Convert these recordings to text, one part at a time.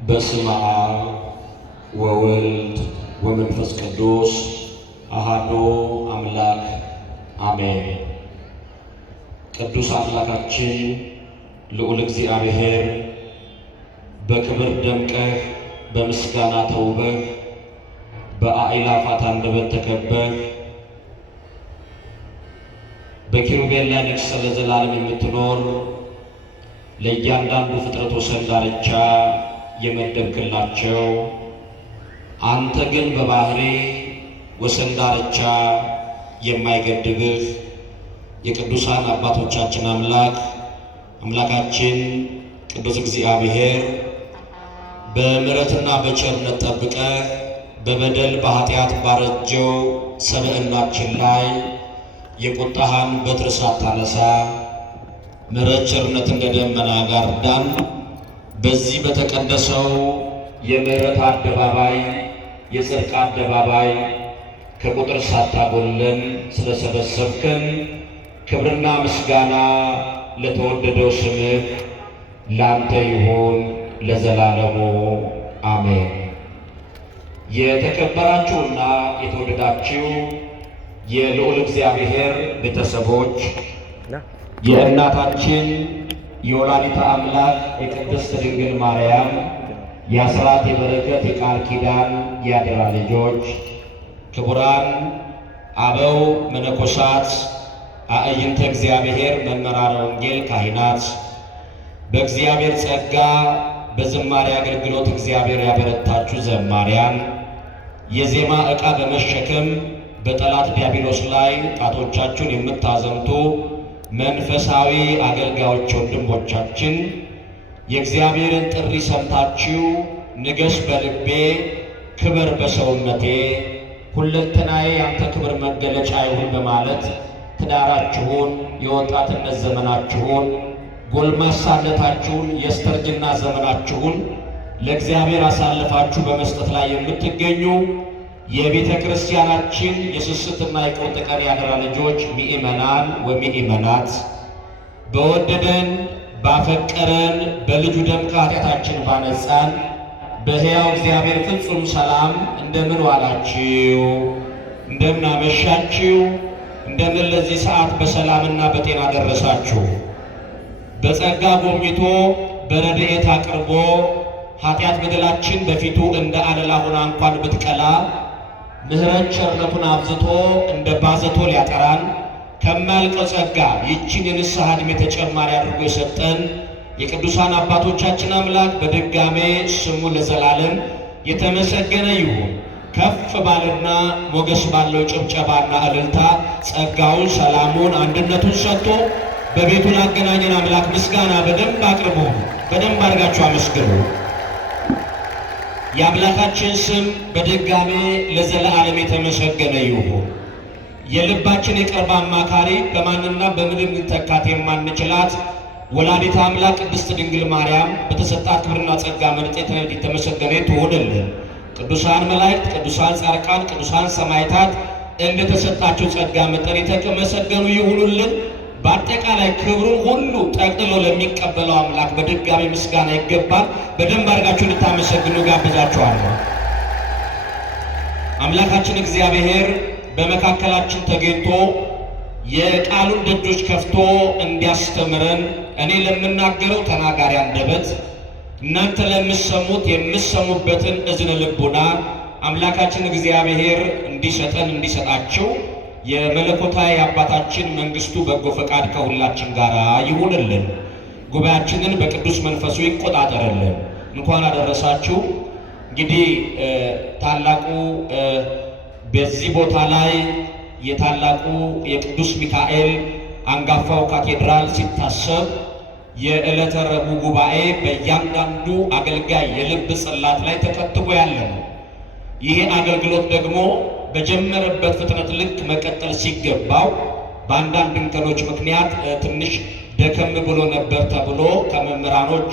በስመ አብ ወወልድ ወመንፈስ ቅዱስ አሐዱ አምላክ አሜን። ቅዱስ አምላካችን ልዑል እግዚአብሔር በክብር ደምቀህ በምስጋና ተውበህ በአእላፋት አንደበት ተከበህ በኪሩቤል ላይ ነግሰህ ለዘላለም የምትኖር ለእያንዳንዱ ፍጥረት ወሰን ዳርቻ የመደብክላቸው አንተ ግን በባህሪ ወሰን ዳርቻ የማይገድብህ የቅዱሳን አባቶቻችን አምላካችን ቅዱስ እግዚአብሔር በምሕረትና በቸርነት ጠብቀህ በበደል በኃጢአት ባረጀው ሰብዕናችን ላይ የቁጣህን በትር ሳታነሳ ምሕረት ቸርነት እንደ ደመና ጋርዳን በዚህ በተቀደሰው የምሕረት አደባባይ የጽድቅ አደባባይ ከቁጥር ሳታጎለን ስለሰበሰብከን ክብርና ምስጋና ለተወደደው ስምህ ላንተ ይሁን ለዘላለሙ አሜን። የተከበራችሁና የተወደዳችሁ የልዑል እግዚአብሔር ቤተሰቦች የእናታችን የወላዲተ አምላክ የቅድስት ድንግል ማርያም የአስራት የበረከት የቃል ኪዳን የአደራ ልጆች ክቡራን አበው መነኮሳት፣ አዕይንተ እግዚአብሔር መምህራነ ወንጌል ካህናት፣ በእግዚአብሔር ጸጋ በዝማሬ አገልግሎት እግዚአብሔር ያበረታችሁ ዘማሪያን፣ የዜማ ዕቃ በመሸከም በጠላት ዲያብሎስ ላይ ጣቶቻችሁን የምታዘምቱ መንፈሳዊ አገልጋዮች ወንድሞቻችን የእግዚአብሔርን ጥሪ ሰምታችሁ ንገስ በልቤ ክብር በሰውነቴ ሁለንተናዬ ያንተ ክብር መገለጫ ይሁን በማለት ትዳራችሁን፣ የወጣትነት ዘመናችሁን፣ ጎልማሳነታችሁን፣ የስተርጅና ዘመናችሁን ለእግዚአብሔር አሳልፋችሁ በመስጠት ላይ የምትገኙ የቤተ ክርስቲያናችን የስስትና የቁርጥ ቀን ያደራ ልጆች ምእመናን ወምእመናት በወደደን ባፈቀረን በልጁ ደም ከኃጢአታችን ባነጻን በሕያው እግዚአብሔር ፍጹም ሰላም እንደምን ዋላችሁ? እንደምን አመሻችሁ? እንደምን ለዚህ ሰዓት በሰላምና በጤና ደረሳችሁ? በጸጋ ጎብኝቶ በረድኤት አቅርቦ ኃጢአት በደላችን በፊቱ እንደ አለላ ሆና እንኳን ብትቀላ ምሕረት ቸርነቱን አብዝቶ እንደ ባዘቶ ሊያጠራን ከማያልቀው ጸጋ ይችን የንስሐ ዕድሜ ተጨማሪ አድርጎ የሰጠን የቅዱሳን አባቶቻችን አምላክ በድጋሜ ስሙ ለዘላለም የተመሰገነ ይሁን። ከፍ ባለና ሞገስ ባለው ጭብጨባና እልልታ ጸጋውን፣ ሰላሙን፣ አንድነቱን ሰጥቶ በቤቱ ላገናኘን አምላክ ምስጋና በደንብ አቅርቡ። በደንብ አድርጋችሁ አመስግኑ። የአምላካችን ስም በድጋሜ ለዘላለም የተመሰገነ ይሁን። የልባችን የቅርብ አማካሪ በማንና በምንም ልንተካት የማንችላት ወላዲተ አምላክ ቅድስት ድንግል ማርያም በተሰጣት ክብርና ጸጋ መርጤት የተመሰገነ ትሆንልን። ቅዱሳን መላእክት፣ ቅዱሳን ጻድቃን፣ ቅዱሳን ሰማዕታት እንደተሰጣቸው ጸጋ መጠን የተመሰገኑ ይሁኑልን። በአጠቃላይ ክብሩን ሁሉ ጠቅልሎ ለሚቀበለው አምላክ በድጋሚ ምስጋና ይገባል። በደንብ አድርጋችሁ እንድታመሰግኑ ጋብዛችኋለሁ። አምላካችን እግዚአብሔር በመካከላችን ተገኝቶ የቃሉን ደጆች ከፍቶ እንዲያስተምረን እኔ ለምናገረው ተናጋሪ አንደበት፣ እናንተ ለምትሰሙት የምትሰሙበትን እዝነ ልቡና አምላካችን እግዚአብሔር እንዲሰጠን እንዲሰጣቸው የመለኮታዊ አባታችን መንግስቱ በጎ ፈቃድ ከሁላችን ጋር ይሁንልን። ጉባኤያችንን በቅዱስ መንፈሱ ይቆጣጠርልን። እንኳን አደረሳችሁ። እንግዲህ ታላቁ በዚህ ቦታ ላይ የታላቁ የቅዱስ ሚካኤል አንጋፋው ካቴድራል ሲታሰብ የዕለተ ረቡዕ ጉባኤ በእያንዳንዱ አገልጋይ የልብ ጽላት ላይ ተከትቦ ያለ ነው። ይሄ አገልግሎት ደግሞ በጀመረበት ፍጥነት ልክ መቀጠል ሲገባው በአንዳንድ እንከኖች ምክንያት ትንሽ ደከም ብሎ ነበር ተብሎ ከመምህራኖች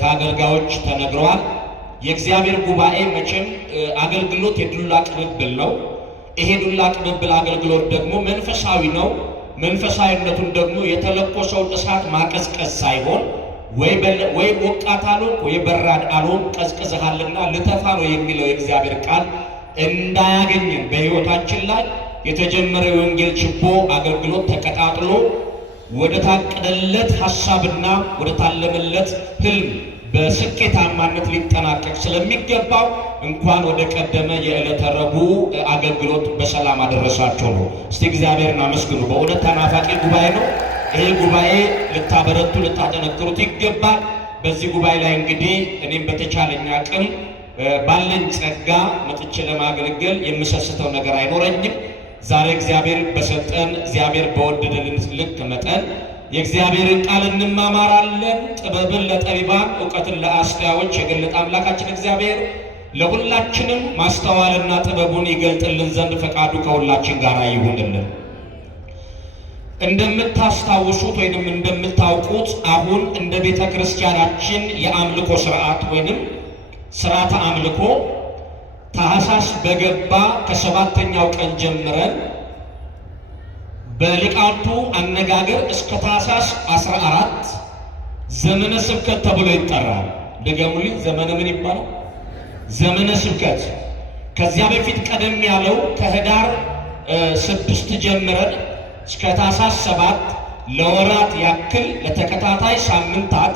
ከአገልጋዮች ተነግረዋል። የእግዚአብሔር ጉባኤ መቼም አገልግሎት የዱላ ቅብብል ነው። ይሄ ዱላ ቅብብል አገልግሎት ደግሞ መንፈሳዊ ነው። መንፈሳዊነቱን ደግሞ የተለኮሰውን እሳት ማቀዝቀዝ ሳይሆን ወይ ሞቃት አልሆንክ ወይ በራድ አልሆንክ ቀዝቅዘሃልና ልተፋ ነው የሚለው የእግዚአብሔር ቃል እንዳያገኘን በሕይወታችን ላይ የተጀመረው የወንጌል ችቦ አገልግሎት ተቀጣጥሎ ወደ ታቀደለት ሐሳብና ወደ ታለመለት ህልም በስኬታማነት ሊጠናቀቅ ስለሚገባው እንኳን ወደ ቀደመ የዕለተ ረቡዕ አገልግሎት በሰላም አደረሳችሁ ነው። እስቲ እግዚአብሔርን አመስግኑ። በእውነት ተናፋቂ ጉባኤ ነው። ይሄ ጉባኤ ልታበረቱ ልታጠነክሩት ይገባል። በዚህ ጉባኤ ላይ እንግዲህ እኔም በተቻለኝ አቅም ባለኝ ጸጋ መጥቼ ለማገልገል የምሰስተው ነገር አይኖረኝም። ዛሬ እግዚአብሔር በሰጠን እግዚአብሔር በወደደልን ልክ መጠን የእግዚአብሔርን ቃል እንማማራለን። ጥበብን ለጠቢባን እውቀትን ለአስተዋዮች የገለጠ አምላካችን እግዚአብሔር ለሁላችንም ማስተዋልና ጥበቡን ይገልጥልን ዘንድ ፈቃዱ ከሁላችን ጋር ይሁንልን። እንደምታስታውሱት ወይንም እንደምታውቁት አሁን እንደ ቤተ ክርስቲያናችን የአምልኮ ስርዓት ወይንም ስርዓተ አምልኮ ታኅሳስ በገባ ከሰባተኛው ቀን ጀምረን በሊቃውንቱ አነጋገር እስከ ታኅሳስ 14 ዘመነ ስብከት ተብሎ ይጠራል። ደገሙልኝ። ዘመነ ምን ይባላል? ዘመነ ስብከት። ከዚያ በፊት ቀደም ያለው ከህዳር 6 ጀምረን እስከ ታኅሳስ 7 ለወራት ያክል ለተከታታይ ሳምንታት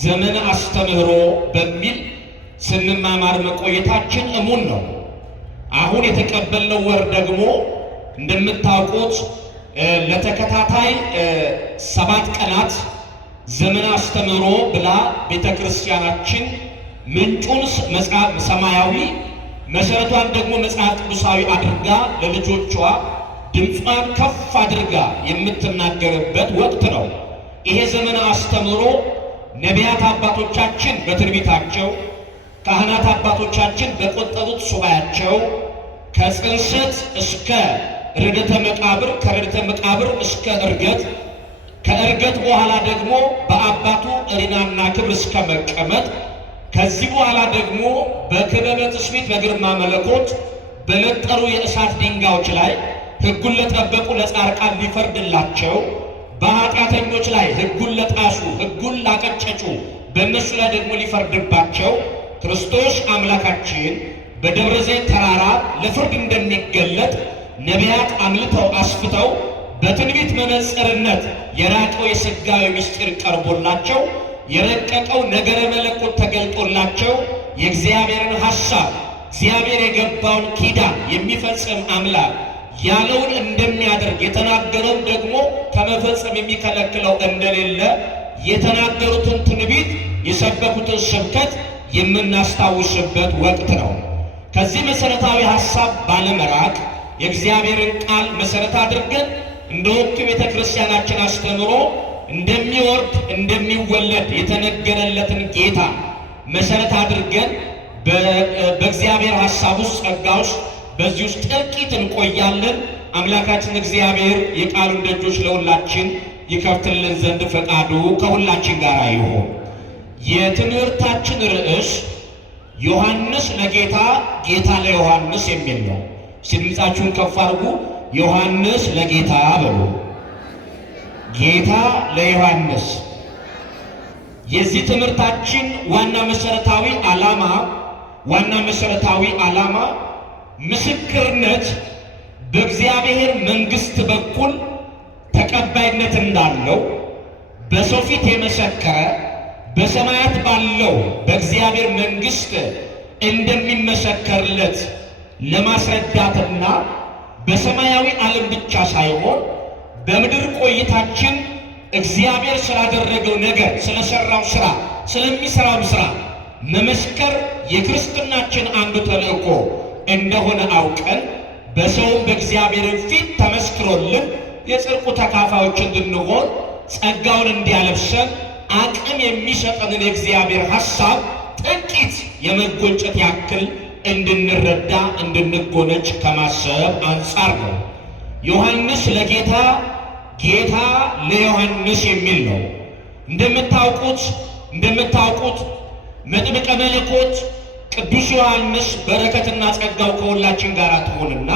ዘመነ አስተምህሮ በሚል ስንማማር መቆየታችን እሙን ነው። አሁን የተቀበልነው ወር ደግሞ እንደምታውቁት ለተከታታይ 7 ቀናት ዘመነ አስተምህሮ ብላ ቤተ ክርስቲያናችን ምንጩን ሰማያዊ መሰረቷን ደግሞ መጽሐፍ ቅዱሳዊ አድርጋ ለልጆቿ ድምጿን ከፍ አድርጋ የምትናገርበት ወቅት ነው። ይሄ ዘመነ አስተምህሮ ነቢያት አባቶቻችን በትንቢታቸው፣ ካህናት አባቶቻችን በቆጠሩት ሱባኤያቸው ከጽንሰት እስከ ርደተ መቃብር፣ ከርደተ መቃብር እስከ ዕርገት፣ ከዕርገት በኋላ ደግሞ በአባቱ እሪናና ክብር እስከ መቀመጥ፣ ከዚህ በኋላ ደግሞ በክበበ ትስብእት በግርማ መለኮት በነጠሩ የእሳት ድንጋዮች ላይ ሕጉን ለጠበቁ ለጻድቃን ሊፈርድላቸው፣ በኃጢአተኞች ላይ ሕጉን ለጣሱ ሕጉን ላቀጨጩ በእነሱ ላይ ደግሞ ሊፈርድባቸው ክርስቶስ አምላካችን በደብረ ዘይት ተራራ ለፍርድ እንደሚገለጥ ነቢያት አምልተው አስፍተው በትንቢት መነጽርነት የራቀው የሥጋዊ ምስጢር ቀርቦላቸው የረቀቀው ነገረ መለኮት ተገልጦላቸው የእግዚአብሔርን ሐሳብ እግዚአብሔር የገባውን ኪዳን የሚፈጽም አምላክ ያለውን እንደሚያደርግ የተናገረውን ደግሞ ከመፈጸም የሚከለክለው እንደሌለ የተናገሩትን ትንቢት የሰበኩትን ስብከት የምናስታውስበት ወቅት ነው። ከዚህ መሰረታዊ ሐሳብ ባለመራቅ የእግዚአብሔርን ቃል መሰረት አድርገን እንደ ወቅቱ ቤተ ክርስቲያናችን አስተምሮ እንደሚወርድ እንደሚወለድ የተነገረለትን ጌታ መሰረት አድርገን በእግዚአብሔር ሐሳብ ውስጥ ጸጋ ውስጥ በዚህ ውስጥ ጥቂት እንቆያለን። አምላካችን እግዚአብሔር የቃሉን ደጆች ለሁላችን ይከፍትልን ዘንድ ፈቃዱ ከሁላችን ጋር ይሁን። የትምህርታችን ርዕስ ዮሐንስ ለጌታ ጌታ ለዮሐንስ የሚል ነው። ድምፃችሁን ከፍ አድርጉ። ዮሐንስ ለጌታ በሉ። ጌታ ለዮሐንስ። የዚህ ትምህርታችን ዋና መሰረታዊ ዓላማ ምስክርነት በእግዚአብሔር መንግሥት በኩል ተቀባይነት እንዳለው በሰው ፊት የመሰከረ በሰማያት ባለው በእግዚአብሔር መንግሥት እንደሚመሰከርለት ለማስረዳትና በሰማያዊ ዓለም ብቻ ሳይሆን በምድር ቆይታችን እግዚአብሔር ስላደረገው ነገር፣ ስለሰራው ስራ፣ ስለሚሰራው ስራ መመስከር የክርስትናችን አንዱ ተልእኮ እንደሆነ አውቀን በሰውም በእግዚአብሔር ፊት ተመስክሮልን የጽድቁ ተካፋዮች እንድንሆን ጸጋውን እንዲያለብሰን አቅም የሚሰጠንን የእግዚአብሔር ሐሳብ ጥቂት የመጎንጨት ያክል እንድንረዳ እንድንጎነጭ ከማሰብ አንጻር ነው። ዮሐንስ ለጌታ ጌታ ለዮሐንስ የሚል ነው። እንደምታውቁት መጥምቀ መለኮት ቅዱስ ዮሐንስ በረከትና ጸጋው ከሁላችን ጋር ትሆንና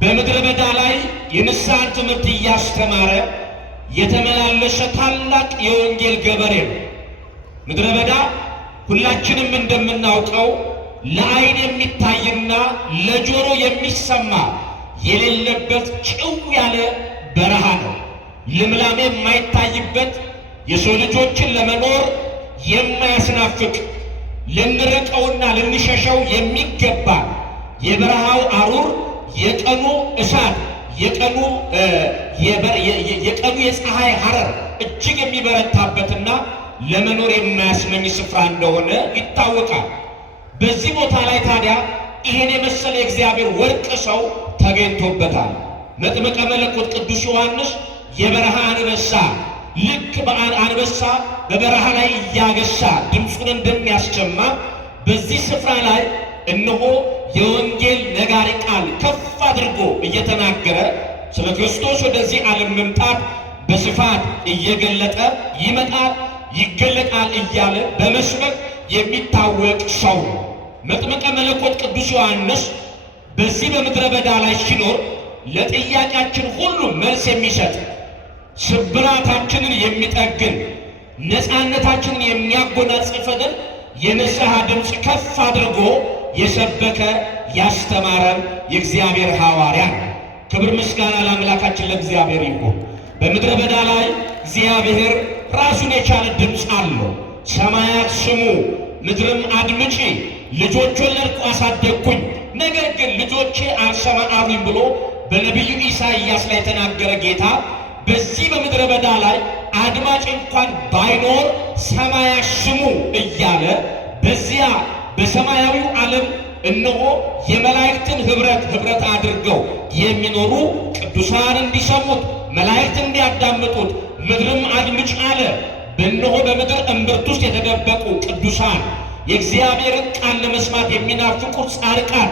በምድረ በዳ ላይ የንስሐን ትምህርት እያስተማረ የተመላለሰ ታላቅ የወንጌል ገበሬ ነው። ምድረ በዳ ሁላችንም እንደምናውቀው ለዓይን የሚታይና ለጆሮ የሚሰማ የሌለበት ጭው ያለ በረሃ ነው። ልምላሜ የማይታይበት የሰው ልጆችን ለመኖር የማያስናፍቅ ልንርቀውና ልንሸሸው የሚገባ የበረሃው አሩር የቀኑ እሳት የቀኑ የፀሐይ ሐረር እጅግ የሚበረታበትና ለመኖር የማያስመኝ ስፍራ እንደሆነ ይታወቃል። በዚህ ቦታ ላይ ታዲያ ይህን የመሰለ የእግዚአብሔር ወርቅ ሰው ተገኝቶበታል። መጥምቀ መለኮት ቅዱስ ዮሐንስ የበረሃ አንበሳ ልክ አንበሳ በበረሃ ላይ እያገሳ ድምፁን እንደሚያስቸማ በዚህ ስፍራ ላይ እነሆ የወንጌል ነጋሪ ቃል ከፍ አድርጎ እየተናገረ ስለ ክርስቶስ ወደዚህ ዓለም መምጣት በስፋት እየገለጠ ይመጣል ይገለጣል እያለ በመስበክ የሚታወቅ ሰው ነው። መጥምቀ መለኮት ቅዱስ ዮሐንስ በዚህ በምድረ በዳ ላይ ሲኖር ለጥያቄያችን ሁሉ መልስ የሚሰጥ ስብራታችንን የሚጠግን ነፃነታችንን የሚያጎናጽፈንን የንስሐ ድምፅ ከፍ አድርጎ የሰበከ ያስተማረን የእግዚአብሔር ሐዋርያ ነው። ክብር ምስጋና ለአምላካችን ለእግዚአብሔር ይሁን። በምድረ በዳ ላይ እግዚአብሔር ራሱን የቻለ ድምፅ አለው። ሰማያት ስሙ ምድርም አድምጪ፣ ልጆች ወለድኩ አሳደግኩኝ፣ ነገር ግን ልጆቼ አልሰማ አሉኝ ብሎ በነቢዩ ኢሳይያስ ላይ የተናገረ ጌታ በዚህ በምድረ በዳ ላይ አድማጭ እንኳን ባይኖር ሰማያት ስሙ እያለ በዚያ በሰማያዊው ዓለም እነሆ የመላእክትን ህብረት አድርገው የሚኖሩ ቅዱሳን እንዲሰሙት መላእክት እንዲያዳምጡት ምድርም አድምጭ አለ። በእነሆ በምድር እምብርት ውስጥ የተደበቁ ቅዱሳን የእግዚአብሔርን ቃል ለመስማት የሚናፍቁ ጻድቃን፣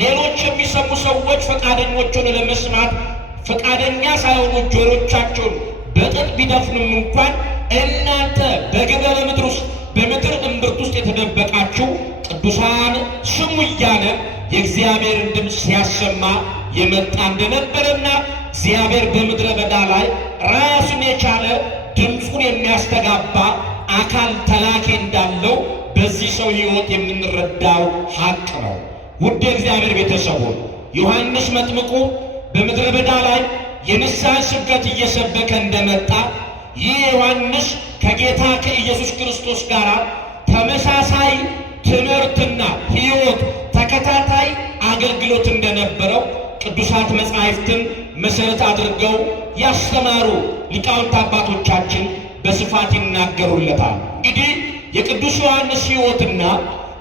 ሌሎች የሚሰሙ ሰዎች ፈቃደኞቹን ለመስማት ፈቃደኛ ሳይሆኑ ጆሮቻቸውን በጥጥ ቢደፍኑም እንኳን እናንተ በገበረ ምድር ውስጥ በምድር እምብርት ውስጥ የተደበቃችሁ ቅዱሳን ስሙ እያለ የእግዚአብሔርን ድምፅ ሲያሰማ የመጣ እንደነበረና እግዚአብሔር በምድረ በዳ ላይ ራሱን የቻለ ድምፁን የሚያስተጋባ አካል ተላኪ እንዳለው በዚህ ሰው ሕይወት የምንረዳው ሀቅ ነው። ውድ የእግዚአብሔር ቤተሰቦች ዮሐንስ መጥምቁ በምድረ በዳ ላይ የንስሐ ስብከት እየሰበከ እንደመጣ ይህ ዮሐንስ ከጌታ ከኢየሱስ ክርስቶስ ጋር ተመሳሳይ ትምህርትና ሕይወት ተከታታይ አገልግሎት እንደነበረው ቅዱሳት መጻሕፍትን መሰረት አድርገው ያስተማሩ ሊቃውንት አባቶቻችን በስፋት ይናገሩለታል። እንግዲህ የቅዱስ ዮሐንስ ሕይወትና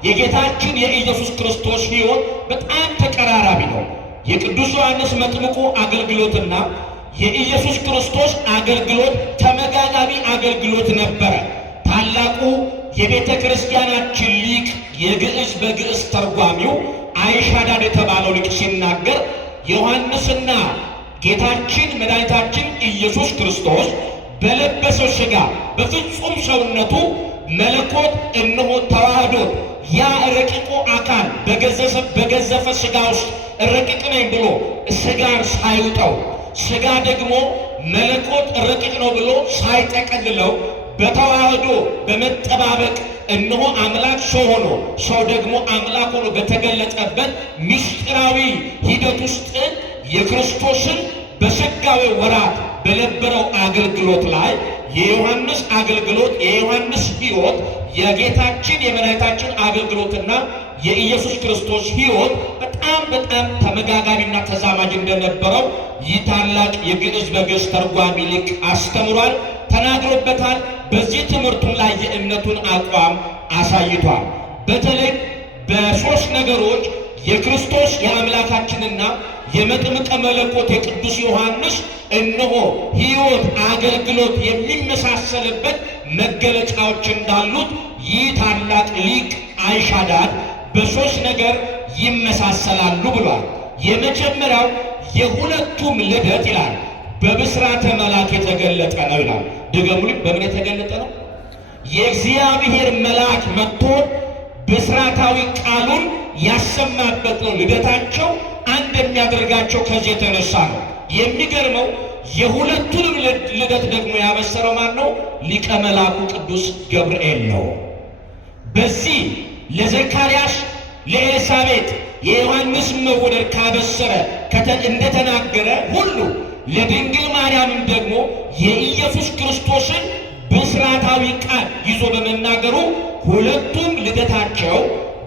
የጌታችን የኢየሱስ ክርስቶስ ሕይወት በጣም ተቀራራቢ ነው። የቅዱስ ዮሐንስ መጥምቁ አገልግሎትና የኢየሱስ ክርስቶስ አገልግሎት ተመጋጋቢ አገልግሎት ነበረ። ታላቁ የቤተ ክርስቲያናችን ሊቅ የግዕዝ በግዕዝ ተርጓሚው አይሻዳድ የተባለው ሊቅ ሲናገር ዮሐንስና ጌታችን መድኃኒታችን ኢየሱስ ክርስቶስ በለበሰው ሥጋ በፍጹም ሰውነቱ መለኮት እነሆ ተዋህዶት ያ ረቂቁ አካል በገዘፈ ሥጋ ውስጥ ረቂቅ ነኝ ብሎ ሥጋን ሳይውጠው ሥጋ ደግሞ መለኮት ረቂቅ ነው ብሎ ሳይጠቀልለው በተዋህዶ በመጠባበቅ እነሆ አምላክ ሰው ሆኖ ሰው ደግሞ አምላክ ሆኖ በተገለጠበት ምስጢራዊ ሂደት ውስጥ የክርስቶስን በሥጋዌ ወራት በነበረው አገልግሎት ላይ የዮሐንስ አገልግሎት የዮሐንስ ሕይወት የጌታችን የመድኃኒታችን አገልግሎትና የኢየሱስ ክርስቶስ ሕይወት በጣም ተመጋጋቢና ተዛማጅ እንደነበረው ይህ ታላቅ የግዕዝ በግዕዝ ተርጓሚ ሊቅ አስተምሯል፣ ተናግሮበታል። በዚህ ትምህርቱም ላይ የእምነቱን አቋም አሳይቷል። በተለይ በሦስት ነገሮች የክርስቶስ የአምላካችንና የመጥምቀ መለኮት የቅዱስ ዮሐንስ እነሆ ሕይወት አገልግሎት የሚመሳሰልበት መገለጫዎች እንዳሉት ይህ ታላቅ ሊቅ አይሻዳድ በሦስት ነገር ይመሳሰላሉ ብሏል። የመጀመሪያው የሁለቱም ልደት ይላል በብስራተ መልአክ የተገለጠ ነው ይላል። ድገሙልኝ። በምን የተገለጠ ነው? የእግዚአብሔር መልአክ መጥቶ ብስራታዊ ቃሉን ያሰማበት ነው። ልደታቸው አንድ የሚያደርጋቸው ከዚህ የተነሳ ነው። የሚገርመው የሁለቱንም ልደት ደግሞ ያበሰረው ማን ነው? ሊቀ መላኩ ቅዱስ ገብርኤል ነው። በዚህ ለዘካርያስ ለኤልሳቤጥ የዮሐንስ መወለድ ካበሰረ እንደተናገረ ሁሉ ለድንግል ማርያምም ደግሞ የኢየሱስ ክርስቶስን ብስራታዊ ቃል ይዞ በመናገሩ ሁለቱም ልደታቸው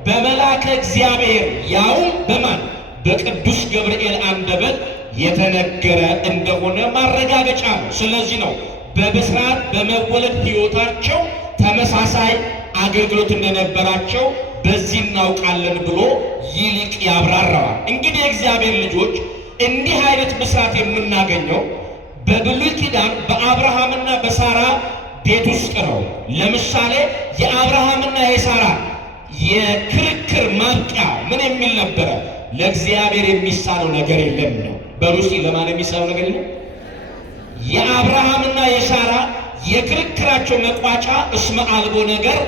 በመልአከ እግዚአብሔር ያውም በማን በቅዱስ ገብርኤል አንደበት የተነገረ እንደሆነ ማረጋገጫ ነው። ስለዚህ ነው በብስራት በመወለድ ሕይወታቸው ተመሳሳይ አገልግሎት እንደነበራቸው በዚህ እናውቃለን ብሎ ይልቅ ያብራራዋል። እንግዲህ የእግዚአብሔር ልጆች እንዲህ አይነት ብስራት የምናገኘው በብሉይ ኪዳን በአብርሃምና በሳራ ቤት ውስጥ ነው። ለምሳሌ የአብርሃምና የሳራ የክርክር ማብቂያ ምን የሚል ነበረ? ለእግዚአብሔር የሚሳነው ነገር የለም ነው። በሩሲ ለማን የሚሳነው ነገር የለም? የአብርሃምና የሳራ የክርክራቸው መቋጫ እስመ አልቦ ነገር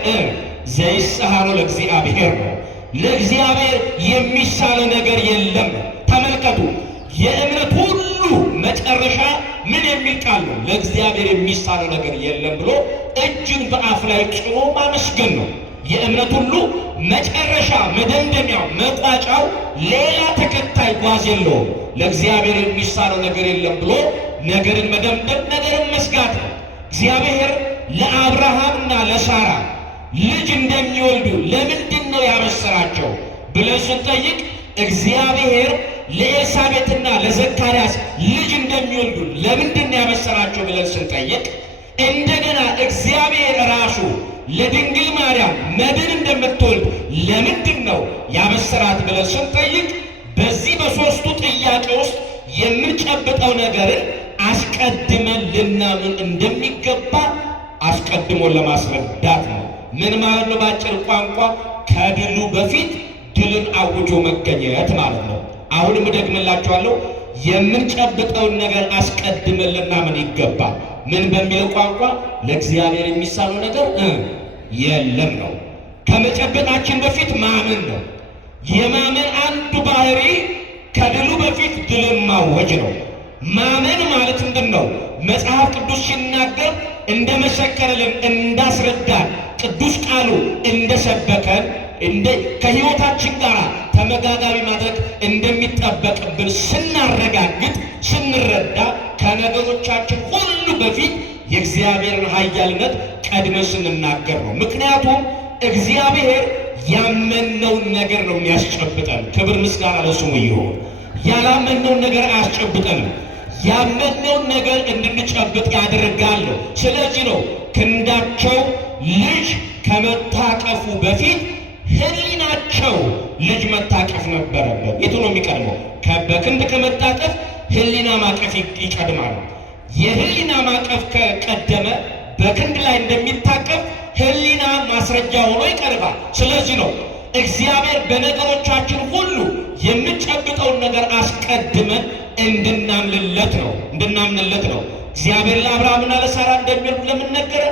ዘይሳሃሮ ለእግዚአብሔር ነው። ለእግዚአብሔር የሚሳነው ነገር የለም። ተመልከቱ፣ የእምነት ሁሉ መጨረሻ ምን የሚል ቃል ነው? ለእግዚአብሔር የሚሳነው ነገር የለም ብሎ እጅን በአፍ ላይ ጭኖ ማመስገን ነው። የእምነት ሁሉ መጨረሻ መደምደሚያው መቋጫው ሌላ ተከታይ ጓዝ የለውም። ለእግዚአብሔር የሚሳነው ነገር የለም ብሎ ነገርን መደምደም፣ ነገርን መስጋት ነው። እግዚአብሔር ለአብርሃምና ለሳራ ልጅ እንደሚወልዱ ለምንድን ነው ያበሰራቸው ብለን ስንጠይቅ እግዚአብሔር ለኤልሳቤጥና ለዘካርያስ ልጅ እንደሚወልዱ ለምንድን ነው ያበሰራቸው ብለን ስንጠይቅ እንደገና እግዚአብሔር ራሱ ለድንግል ማርያም መድን እንደምትወልድ ለምንድን ነው ያበሰራት ብለን ስንጠይቅ በዚህ በሦስቱ ጥያቄ ውስጥ የምንጨብጠው ነገርን አስቀድመን ልናምን እንደሚገባ አስቀድሞ ለማስረዳት ነው። ምን ማለት ነው? በአጭር ቋንቋ ከድሉ በፊት ድልን አውጆ መገኘት ማለት ነው። አሁንም እደግምላችኋለሁ፣ የምንጨብጠውን ነገር አስቀድመን ልናምን ይገባል። ምን በሚለው ቋንቋ? ለእግዚአብሔር የሚሳነው ነገር የለም ነው። ከመጨበጣችን በፊት ማመን ነው። የማመን አንዱ ባህሪ ከድሉ በፊት ድልን ማወጅ ነው። ማመን ማለት ምንድን ነው? መጽሐፍ ቅዱስ ሲናገር እንደመሰከረልን እንዳስረዳን ቅዱስ ቃሉ እንደሰበከን ከሕይወታችን ጋር ተመጋጋቢ ማድረግ እንደሚጠበቅብን ስናረጋግጥ ስንረዳ ከነገሮቻችን ሁሉ በፊት የእግዚአብሔርን ኃያልነት ቀድመን ስንናገር ነው። ምክንያቱም እግዚአብሔር ያመነውን ነገር ነው የሚያስጨብጠን። ክብር ምስጋና ለስሙ ይሁን። ያላመነውን ነገር አያስጨብጠንም። ያመነውን ነገር እንድንጨብጥ ያደርጋል። ስለዚህ ነው ክንዳቸው ልጅ ከመታቀፉ በፊት ሕሊናቸው ልጅ መታቀፍ ነበረበት። የቱ ነው የሚቀድመው? በክንድ ከመታቀፍ ሕሊና ማቀፍ ይቀድማል። የሕሊና ማቀፍ ከቀደመ በክንድ ላይ እንደሚታቀፍ ሕሊና ማስረጃ ሆኖ ይቀርባል። ስለዚህ ነው እግዚአብሔር በነገሮቻችን ሁሉ የምንጨብጠውን ነገር አስቀድመን እንድናምንለት ነው። እግዚአብሔር ለአብርሃምና ለሳራ እንደሚል ለምን ነገረ?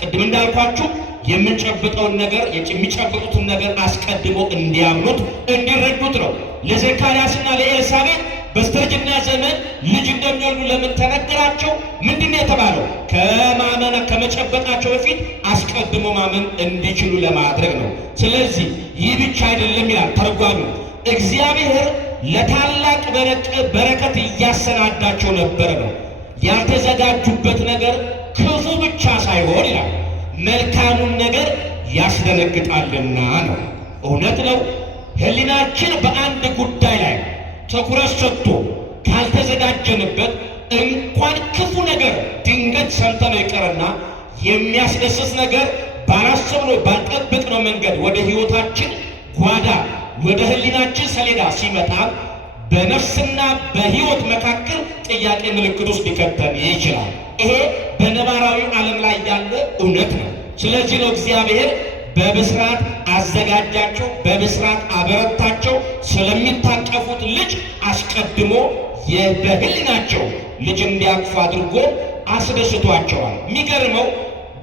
ቅድም እንዳልኳችሁ የምንጨብጠውን ነገር የሚጨብጡትን ነገር አስቀድሞ እንዲያምኑት እንዲረዱት ነው። ለዘካርያስና ለኤልሳቤጥ በስተርጅና ዘመን ልጅ እንደሚወልዱ ለምን ተነገራቸው? ምንድን ነው የተባለው? ከመጨበጣቸው በፊት አስቀድሞ ማመን እንዲችሉ ለማድረግ ነው። ስለዚህ ይህ ብቻ አይደለም ይላል ተርጓሚው። እግዚአብሔር ለታላቅ በረከት እያሰናዳቸው ነበረ ነው። ያልተዘጋጁበት ነገር ክፉ ብቻ ሳይሆን ይላል መልካሙን ነገር ያስደነግጣልና ነው። እውነት ነው። ሕሊናችን በአንድ ጉዳይ ላይ ትኩረት ሰጥቶ ካልተዘጋጀንበት እንኳን ክፉ ነገር ድንገት ሰምተነው ይቀርና የሚያስደስት ነገር ባላሰብነው ባልጠበቅነው መንገድ ወደ ሕይወታችን ጓዳ ወደ ሕሊናችን ሰሌዳ ሲመጣ በነፍስና በሕይወት መካከል ጥያቄ ምልክት ውስጥ ሊከተን ይችላል። ይሄ በነባራዊ ዓለም ላይ ያለ እውነት ነው። ስለዚህ ነው እግዚአብሔር በብስራት አዘጋጃቸው፣ በብስራት አበረታቸው። ስለሚታቀፉት ልጅ አስቀድሞ በሕሊናቸው ልጅ እንዲያቅፉ አድርጎ አስደስቷቸዋል። የሚገርመው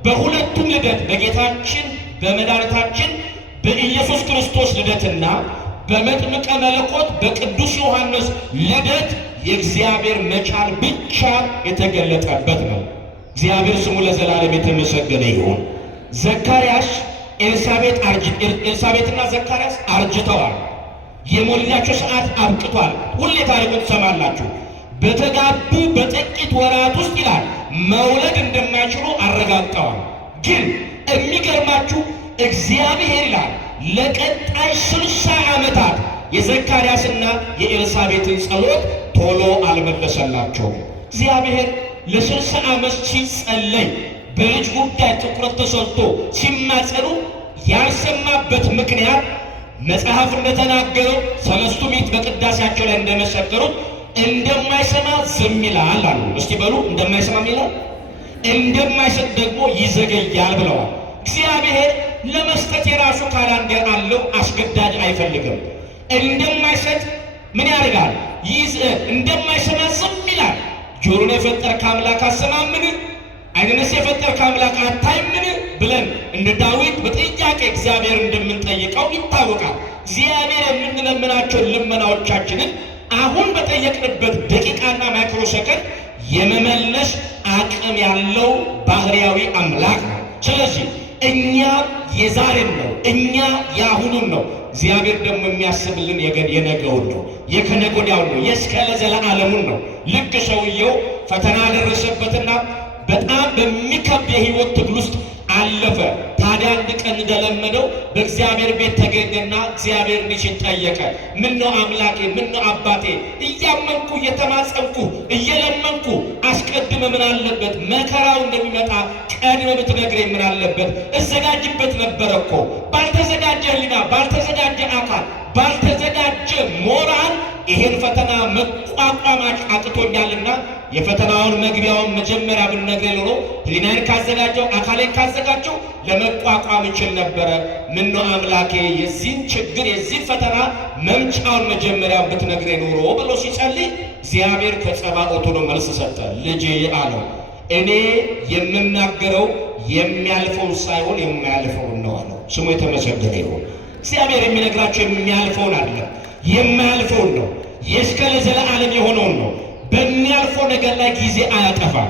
በሁለቱም ልደት በጌታችን በመድኃኒታችን በኢየሱስ ክርስቶስ ልደትና በመጥምቀ መለኮት በቅዱስ ዮሐንስ ልደት የእግዚአብሔር መቻል ብቻ የተገለጠበት ነው። እግዚአብሔር ስሙ ለዘላለም የተመሰገነ ይሁን። ዘካርያስ ኤልሳቤጥና ዘካርያስ አርጅተዋል። የሞላቸው ሰዓት አብቅቷል። ሁሌ ታሪኩን ትሰማላችሁ። በተጋቡ በጥቂት ወራት ውስጥ ይላል መውለድ እንደማይችሉ አረጋግጠዋል። ግን የሚገርማችሁ እግዚአብሔር ይላል ለቀጣይ 60 ዓመታት የዘካርያስና የኤልሳቤጥን ጸሎት ቶሎ አልመለሰላቸውም። እግዚአብሔር ለ60 ዓመት ሲጸለይ በልጅ ጉዳይ ትኩረት ተሰጥቶ ሲማጸኑ ያልሰማበት ምክንያት መጽሐፍ እንደተናገረው ሰለስቱ ምዕት በቅዳሴያቸው ላይ እንደመሰከሩት እንደማይሰማ ዝም ይላል አሉ። እስቲ በሉ እንደማይሰማ ይላል፣ እንደማይሰጥ ደግሞ ይዘገያል ብለዋል። እግዚአብሔር ለመስጠት የራሱ ካላንደር አለው፣ አስገዳጅ አይፈልግም። እንደማይሰጥ ምን ያደርጋል? እንደማይሰማ ዝም ይላል። ጆሮን የፈጠርከ አምላክ አሰማምን? ዓይንንስ የፈጠርከ አምላክ አታይምን? ብለን እንደ ዳዊት በጥያቄ እግዚአብሔር እንደምንጠይቀው ይታወቃል። እግዚአብሔር የምንለምናቸው ልመናዎቻችንን አሁን በጠየቅንበት ደቂቃና ማይክሮ ሰከንድ የመመለስ አቅም ያለው ባህሪያዊ አምላክ ነው። ስለዚህ እኛ የዛሬን ነው፣ እኛ የአሁኑን ነው። እግዚአብሔር ደግሞ የሚያስብልን የነገውን ነው፣ የከነገ ወዲያውን ነው፣ የእስከ ለዘለዓለሙን ነው። ልክ ሰውየው ፈተና ደረሰበትና በጣም በሚከብድ የህይወት ትግል ውስጥ አለፈ። ታዲያ አንድ ቀን እንደለመደው በእግዚአብሔር ቤት ተገኘና እግዚአብሔር እንዲህ ሲል ጠየቀ። ምነው አምላኬ፣ ምነው አባቴ፣ እያመንኩ እየተማጸንኩ እየለመንኩ አስቀድመ ምን አለበት መከራው እንደሚመጣ ቀድመ ብትነግረኝ ምን አለበት? እዘጋጅበት ነበረ እኮ። ባልተዘጋጀ ህሊና፣ ባልተዘጋጀ አካል፣ ባልተዘጋጀ ሞራል ይሄን ፈተና መቋቋም አቅቶኛልና የፈተናውን መግቢያውን መጀመሪያ ብንነግረኝ ኖሮ ህሊናዬን ካዘጋጀው አካሌን ካዘጋጀው ለመቋቋም ይችል ነበረ። ምነው አምላኬ የዚህን ችግር የዚህን ፈተና መምጫውን መጀመሪያ ብትነግረኝ ኖሮ ብሎ ሲጸልይ እግዚአብሔር ከጸባኦቱ ነው መልስ ሰጠ። ልጄ አለው እኔ የምናገረው የሚያልፈውን ሳይሆን የማያልፈውን ነው አለው። ስሙ የተመሰገነ ይሁን። እግዚአብሔር የሚነግራቸው የሚያልፈውን አይደለም የማያልፈውን ነው። የእስከ ለዘለዓለም የሆነውን ነው። በሚያልፈው ነገር ላይ ጊዜ አያጠፋም።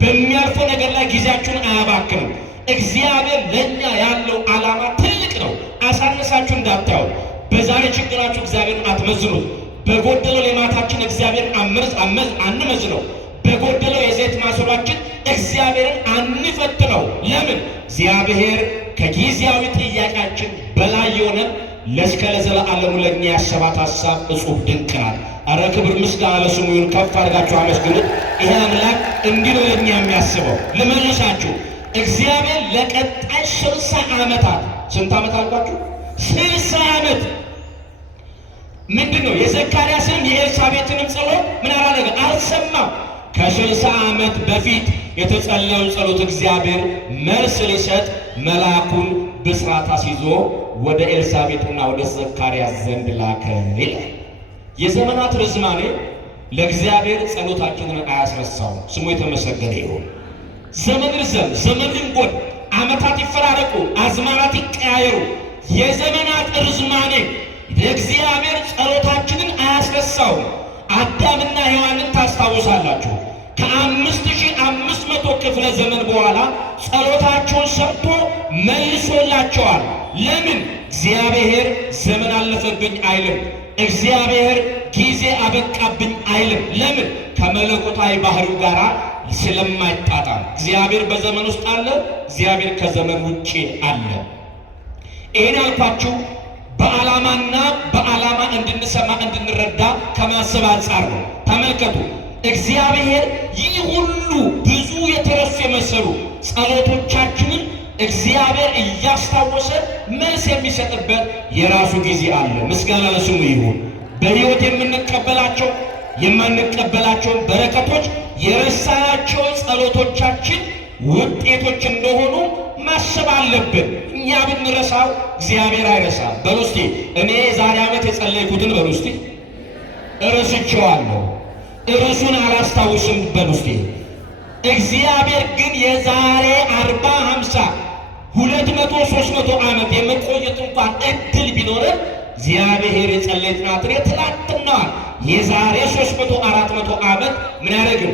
በሚያልፈው ነገር ላይ ጊዜያችሁን አያባክንም። እግዚአብሔር ለእኛ ያለው ዓላማ ትልቅ ነው። አሳነሳችሁ እንዳታዩ። በዛሬ ችግራችሁ እግዚአብሔርን አትመዝኑት። በጎደለው ሌማታችን እግዚአብሔርን አንመዝነው። በጎደለው የዘይት ማሰሯችን እግዚአብሔርን አንፈትነው። ለምን? እግዚአብሔር ከጊዜያዊ ጥያቄያችን በላይ የሆነ ለእስከ ለዘለዓለሙ ለእኛ ያሰባት ሀሳብ እጹብ ድንቅ ናት። አረ ክብር ምስጋና ለስሙ ይሁን። ከፍ አድርጋችሁ አመስግኑት። ይሄ አምላክ እንዲህ ነው ለእኛ የሚያስበው። ልመልሳችሁ፣ እግዚአብሔር ለቀጣይ 60 ዓመታት ስንት ዓመት አልኳችሁ? 60 ዓመት ምንድን ነው? የዘካርያስንም የኤልሳቤጥንም ጸሎት ምን አላደረገ? አልሰማም። ከ60 ዓመት በፊት የተጸለየውን ጸሎት እግዚአብሔር መልስ ሊሰጥ መልአኩን ብስራት አስይዞ ወደ ኤልሳቤጥና ወደ ዘካርያስ ዘንድ ላከ ይላል። የዘመናት ርዝማኔ ለእግዚአብሔር ጸሎታችንን አያስረሳውም። ስሙ የተመሰገነ ይሁን። ዘመን ርዘም፣ ዘመን ልንጎድ፣ ዓመታት ይፈራረቁ፣ አዝማናት ይቀያየሩ፣ የዘመናት ርዝማኔ ለእግዚአብሔር ጸሎታችንን አያስረሳውም። አዳምና ሔዋንን ታስታውሳላችሁ። ከ5500 ክፍለ ዘመን በኋላ ጸሎታቸውን ሰምቶ መልሶላቸዋል። ለምን? እግዚአብሔር ዘመን አለፈብኝ አይልም። እግዚአብሔር ጊዜ አበቃብኝ አይልም። ለምን? ከመለኮታዊ ባህሪው ጋር ስለማይጣጣም። እግዚአብሔር በዘመን ውስጥ አለ፣ እግዚአብሔር ከዘመን ውጪ አለ። ይሄን ያልኳችሁ በዓላማና በዓላማ እንድንሰማ እንድንረዳ ከማሰብ አንጻር ነው። ተመልከቱ፣ እግዚአብሔር ይህ ሁሉ ብዙ የተረሱ የመሰሉ ጸሎቶቻችንን እግዚአብሔር እያስታወሰ መልስ የሚሰጥበት የራሱ ጊዜ አለ። ምስጋና ለስሙ ይሁን። በሕይወት የምንቀበላቸው የማንቀበላቸውን በረከቶች የረሳናቸው ጸሎቶቻችን ውጤቶች እንደሆኑ ማሰብ አለብን። እኛ ብንረሳው እግዚአብሔር አይረሳም። በሉ እስቲ እኔ ዛሬ ዓመት የጸለይኩትን በሉ እስቲ እረስቼዋለሁ፣ እርሱን አላስታውስም በሉ እስቲ። እግዚአብሔር ግን የዛሬ 40፣ 50፣ 200፣ 300 ዓመት የመቆየት እንኳን እድል ቢኖረን እግዚአብሔር የጸለይናትን የትላንትናዋን የዛሬ 300 400 ዓመት ምን ያደርግም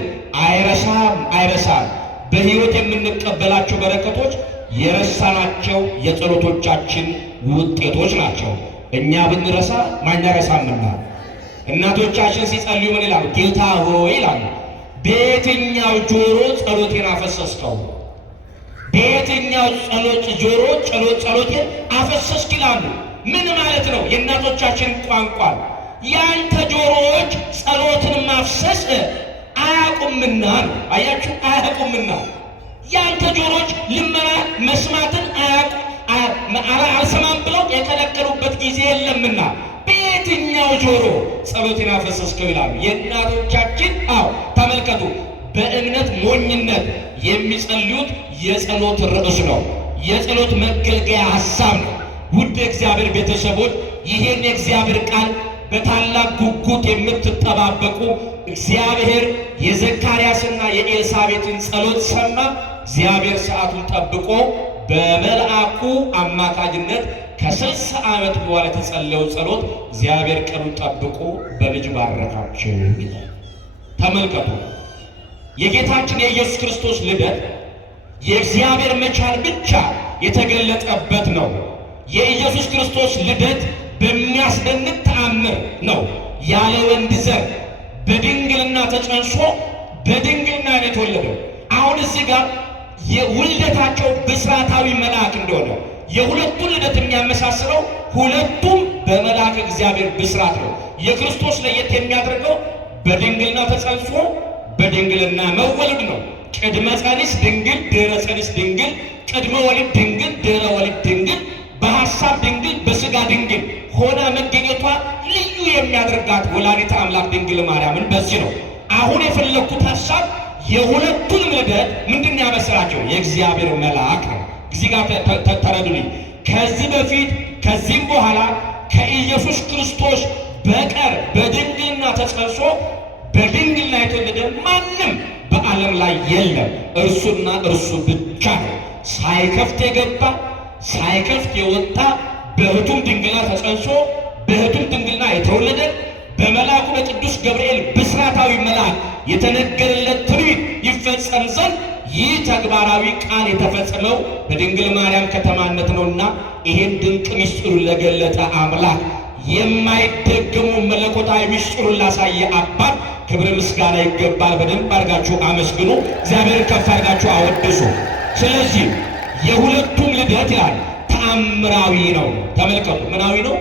አይረሳም። በሕይወት የምንቀበላቸው በረከቶች የረሳናቸው የጸሎቶቻችን ውጤቶች ናቸው። እኛ ብንረሳ ማን ያረሳምና? እናቶቻችን ሲጸልዩ ምን ይላሉ? ጌታ ሆይ ይላሉ፣ በየትኛው ጆሮ ጸሎቴን አፈሰስከው? በየትኛው ጆሮ ጸሎቴን አፈሰስክ ይላሉ። ምን ማለት ነው? የእናቶቻችን ቋንቋ ያንተ ጆሮዎች ጸሎትን ማፍሰስ አያቁምና ነው። አያችሁ፣ አያቁምና ያንተ ጆሮዎች ልመና መስማትን አልሰማም ብለው የከለከሉበት ጊዜ የለምና በየትኛው ጆሮ ጸሎትን አፈሰስከው ይላሉ የእናቶቻችን። ተመልከቱ፣ በእምነት ሞኝነት የሚጸልዩት የጸሎት ርዕስ ነው፣ የጸሎት መገልገያ ሐሳብ ነው። ውድ እግዚአብሔር ቤተሰቦች፣ ይሄን የእግዚአብሔር ቃል በታላቅ ጉጉት የምትጠባበቁ እግዚአብሔር የዘካርያስና የኤልሳቤጥን ጸሎት ሰማ። እግዚአብሔር ሰዓቱን ጠብቆ በመልአኩ አማካኝነት ከ60 ዓመት በኋላ የተጸለየው ጸሎት እግዚአብሔር ቀኑን ጠብቆ በልጅ ባረካቸው ይላል። ተመልከቱ፣ የጌታችን የኢየሱስ ክርስቶስ ልደት የእግዚአብሔር መቻል ብቻ የተገለጠበት ነው። የኢየሱስ ክርስቶስ ልደት በሚያስደንቅ ተአምር ነው። ያለ ወንድ ዘር በድንግልና ተጸንሶ በድንግልና ነው የተወለደው። አሁን እዚህ ጋር የውልደታቸው ብስራታዊ መልአክ እንደሆነ የሁለቱን ልደት የሚያመሳስለው ሁለቱም በመልአክ እግዚአብሔር ብስራት ነው። የክርስቶስ ለየት የሚያደርገው በድንግልና ተጸንሶ በድንግልና መወለድ ነው። ቅድመ ጸኒስ ድንግል፣ ድህረ ጸኒስ ድንግል፣ ቅድመ ወሊድ ድንግል፣ ድህረ ወሊድ ድንግል፣ በሐሳብ ድንግል፣ በሥጋ ድንግል ሆና መገኘቷ ልዩ የሚያደርጋት ወላዲተ አምላክ ድንግል ማርያምን በዚህ ነው። አሁን የፈለኩት ሐሳብ የሁለቱንም ልደት ምንድን ያበሰራቸው? የእግዚአብሔር መልአክ ነው። እዚህ ጋር ተረዱልኝ። ከዚህ በፊት ከዚህም በኋላ ከኢየሱስ ክርስቶስ በቀር በድንግልና ተጸንሶ በድንግልና የተወለደ ማንም በዓለም ላይ የለም። እርሱና እርሱ ብቻ ነው። ሳይከፍት የገባ ሳይከፍት የወጣ በሕቱም ድንግልና ተጸንሶ በሕቱም ድንግልና የተወለደ በመልአኩ በቅዱስ ገብርኤል ብስራታዊ መልአክ የተነገረለት ትንቢት ይፈጸም ዘንድ ይህ ተግባራዊ ቃል የተፈጸመው በድንግል ማርያም ከተማነት ነውና ይሄን ድንቅ ምስጢሩን ለገለጠ አምላክ የማይደገሙ መለኮታዊ ምስጢሩን ላሳየ አባት ክብር ምስጋና ይገባል። በደንብ አድርጋችሁ አመስግኑ። እግዚአብሔር ከፍ አድርጋችሁ አወድሱ። ስለዚህ የሁለቱም ልደት ይላል ተአምራዊ ነው። ተመልከቱ፣ ምናዊ ነው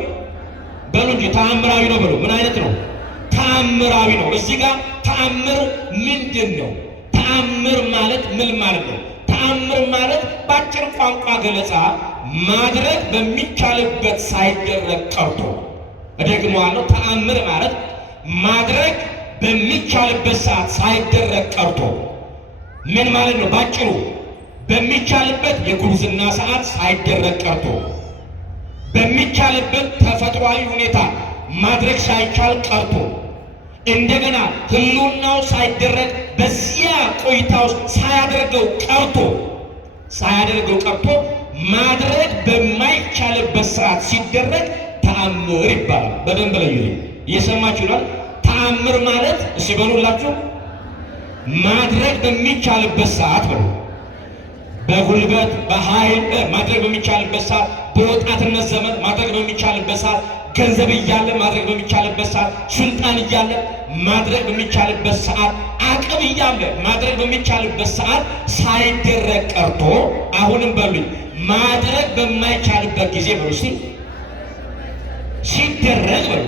በሉ እንጂ ተአምራዊ ነው በሉ። ምን አይነት ነው? ተአምራዊ ነው። እዚህ ጋር ተአምር ምንድን ነው? ተአምር ማለት ምን ማለት ነው? ተአምር ማለት በአጭር ቋንቋ ገለጻ ማድረግ በሚቻልበት ሳይደረግ ቀርቶ፣ እደግመዋለሁ። ተአምር ማለት ማድረግ በሚቻልበት ሰዓት ሳይደረግ ቀርቶ ምን ማለት ነው? ባጭሩ በሚቻልበት የጉብዝና ሰዓት ሳይደረግ ቀርቶ በሚቻልበት ተፈጥሯዊ ሁኔታ ማድረግ ሳይቻል ቀርቶ እንደገና ህልውናው ሳይደረግ በዚያ ቆይታ ውስጥ ሳያደርገው ቀርቶ ማድረግ በማይቻልበት ሰዓት ሲደረግ ተአምር ይባላል። በደንብ ላይ እየሰማችሁ ነው። ተአምር ማለት እሺ በሉላችሁ፣ ማድረግ በሚቻልበት ሰዓት በሉ፣ በጉልበት በኃይል ማድረግ በሚቻልበት ሰዓት፣ በወጣትነት ዘመን ማድረግ በሚቻልበት ሰዓት፣ ገንዘብ እያለ ማድረግ በሚቻልበት ሰዓት፣ ስልጣን እያለ ማድረግ በሚቻልበት ሰዓት፣ አቅም እያለ ማድረግ በሚቻልበት ሰዓት ሳይደረግ ቀርቶ አሁንም በሉኝ ማድረግ በማይቻልበት ጊዜ በሉ ሲደረግ በሉ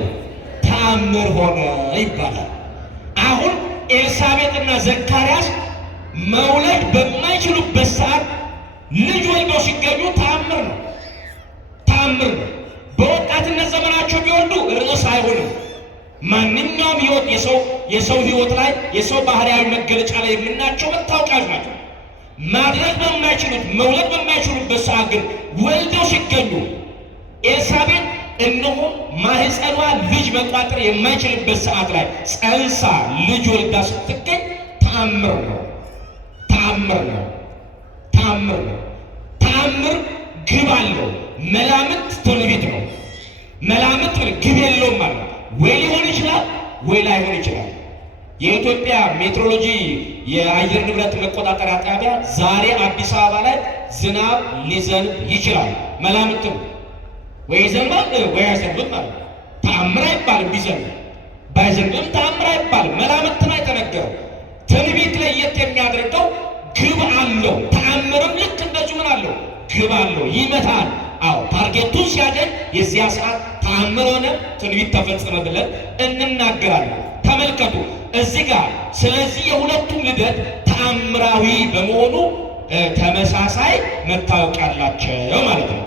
ተአምር ሆነ ይባላል። አሁን ኤልሳቤጥና ዘካርያስ መውለድ በማይችሉበት ሰዓት ልጅ ወልደው ሲገኙ ተአምር ነው። በወጣትነት ዘመናቸው ቢወልዱ ርዕስ አይሆንም። ማንኛውም ህይወት የሰው ህይወት ላይ የሰው ባህሪያዊ መገለጫ ላይ የምናቸው መታወቂያዎች ናቸው። ማድረግ በማይችሉት መውለድ በማይችሉበት ሰዓት ግን ወልደው ሲገኙ ኤልሳቤጥ እነሆ ማህፀኗ ልጅ መቋጠር የማይችልበት ሰዓት ላይ ጸንሳ ልጅ ወልዳ ስትገኝ ተአምር ነው። ተአምር ግብ አለው። መላምት ትንቢት ነው። መላምት ግብ የለውም ማለት ወይ ሊሆን ይችላል ወይ ላይሆን ይችላል። የኢትዮጵያ ሜትሮሎጂ የአየር ንብረት መቆጣጠሪያ ጣቢያ ዛሬ አዲስ አበባ ላይ ዝናብ ሊዘንብ ይችላል መላምት ነው። ወይ ይዘንባል ወይ አይዘንብም ማለት ተአምር አይባልም። ቢዘንብ ባይዘንብም ተአምር አይባልም። መላምት ነው የተነገረው። ትንቢት ለየት የሚያደርገው ግብ አለው። ተአምርም ልክ እንደዚሁ ምን አለው? ግብ አለው። ይመታል። አዎ ታርጌቱን ሲያገኝ የዚያ ሰዓት ተአምር ሆነ፣ ትንቢት ተፈጸመ ብለን እንናገራለን። ተመልከቱ እዚህ ጋር። ስለዚህ የሁለቱም ልደት ተአምራዊ በመሆኑ ተመሳሳይ መታወቂያ አላቸው ማለት ነው።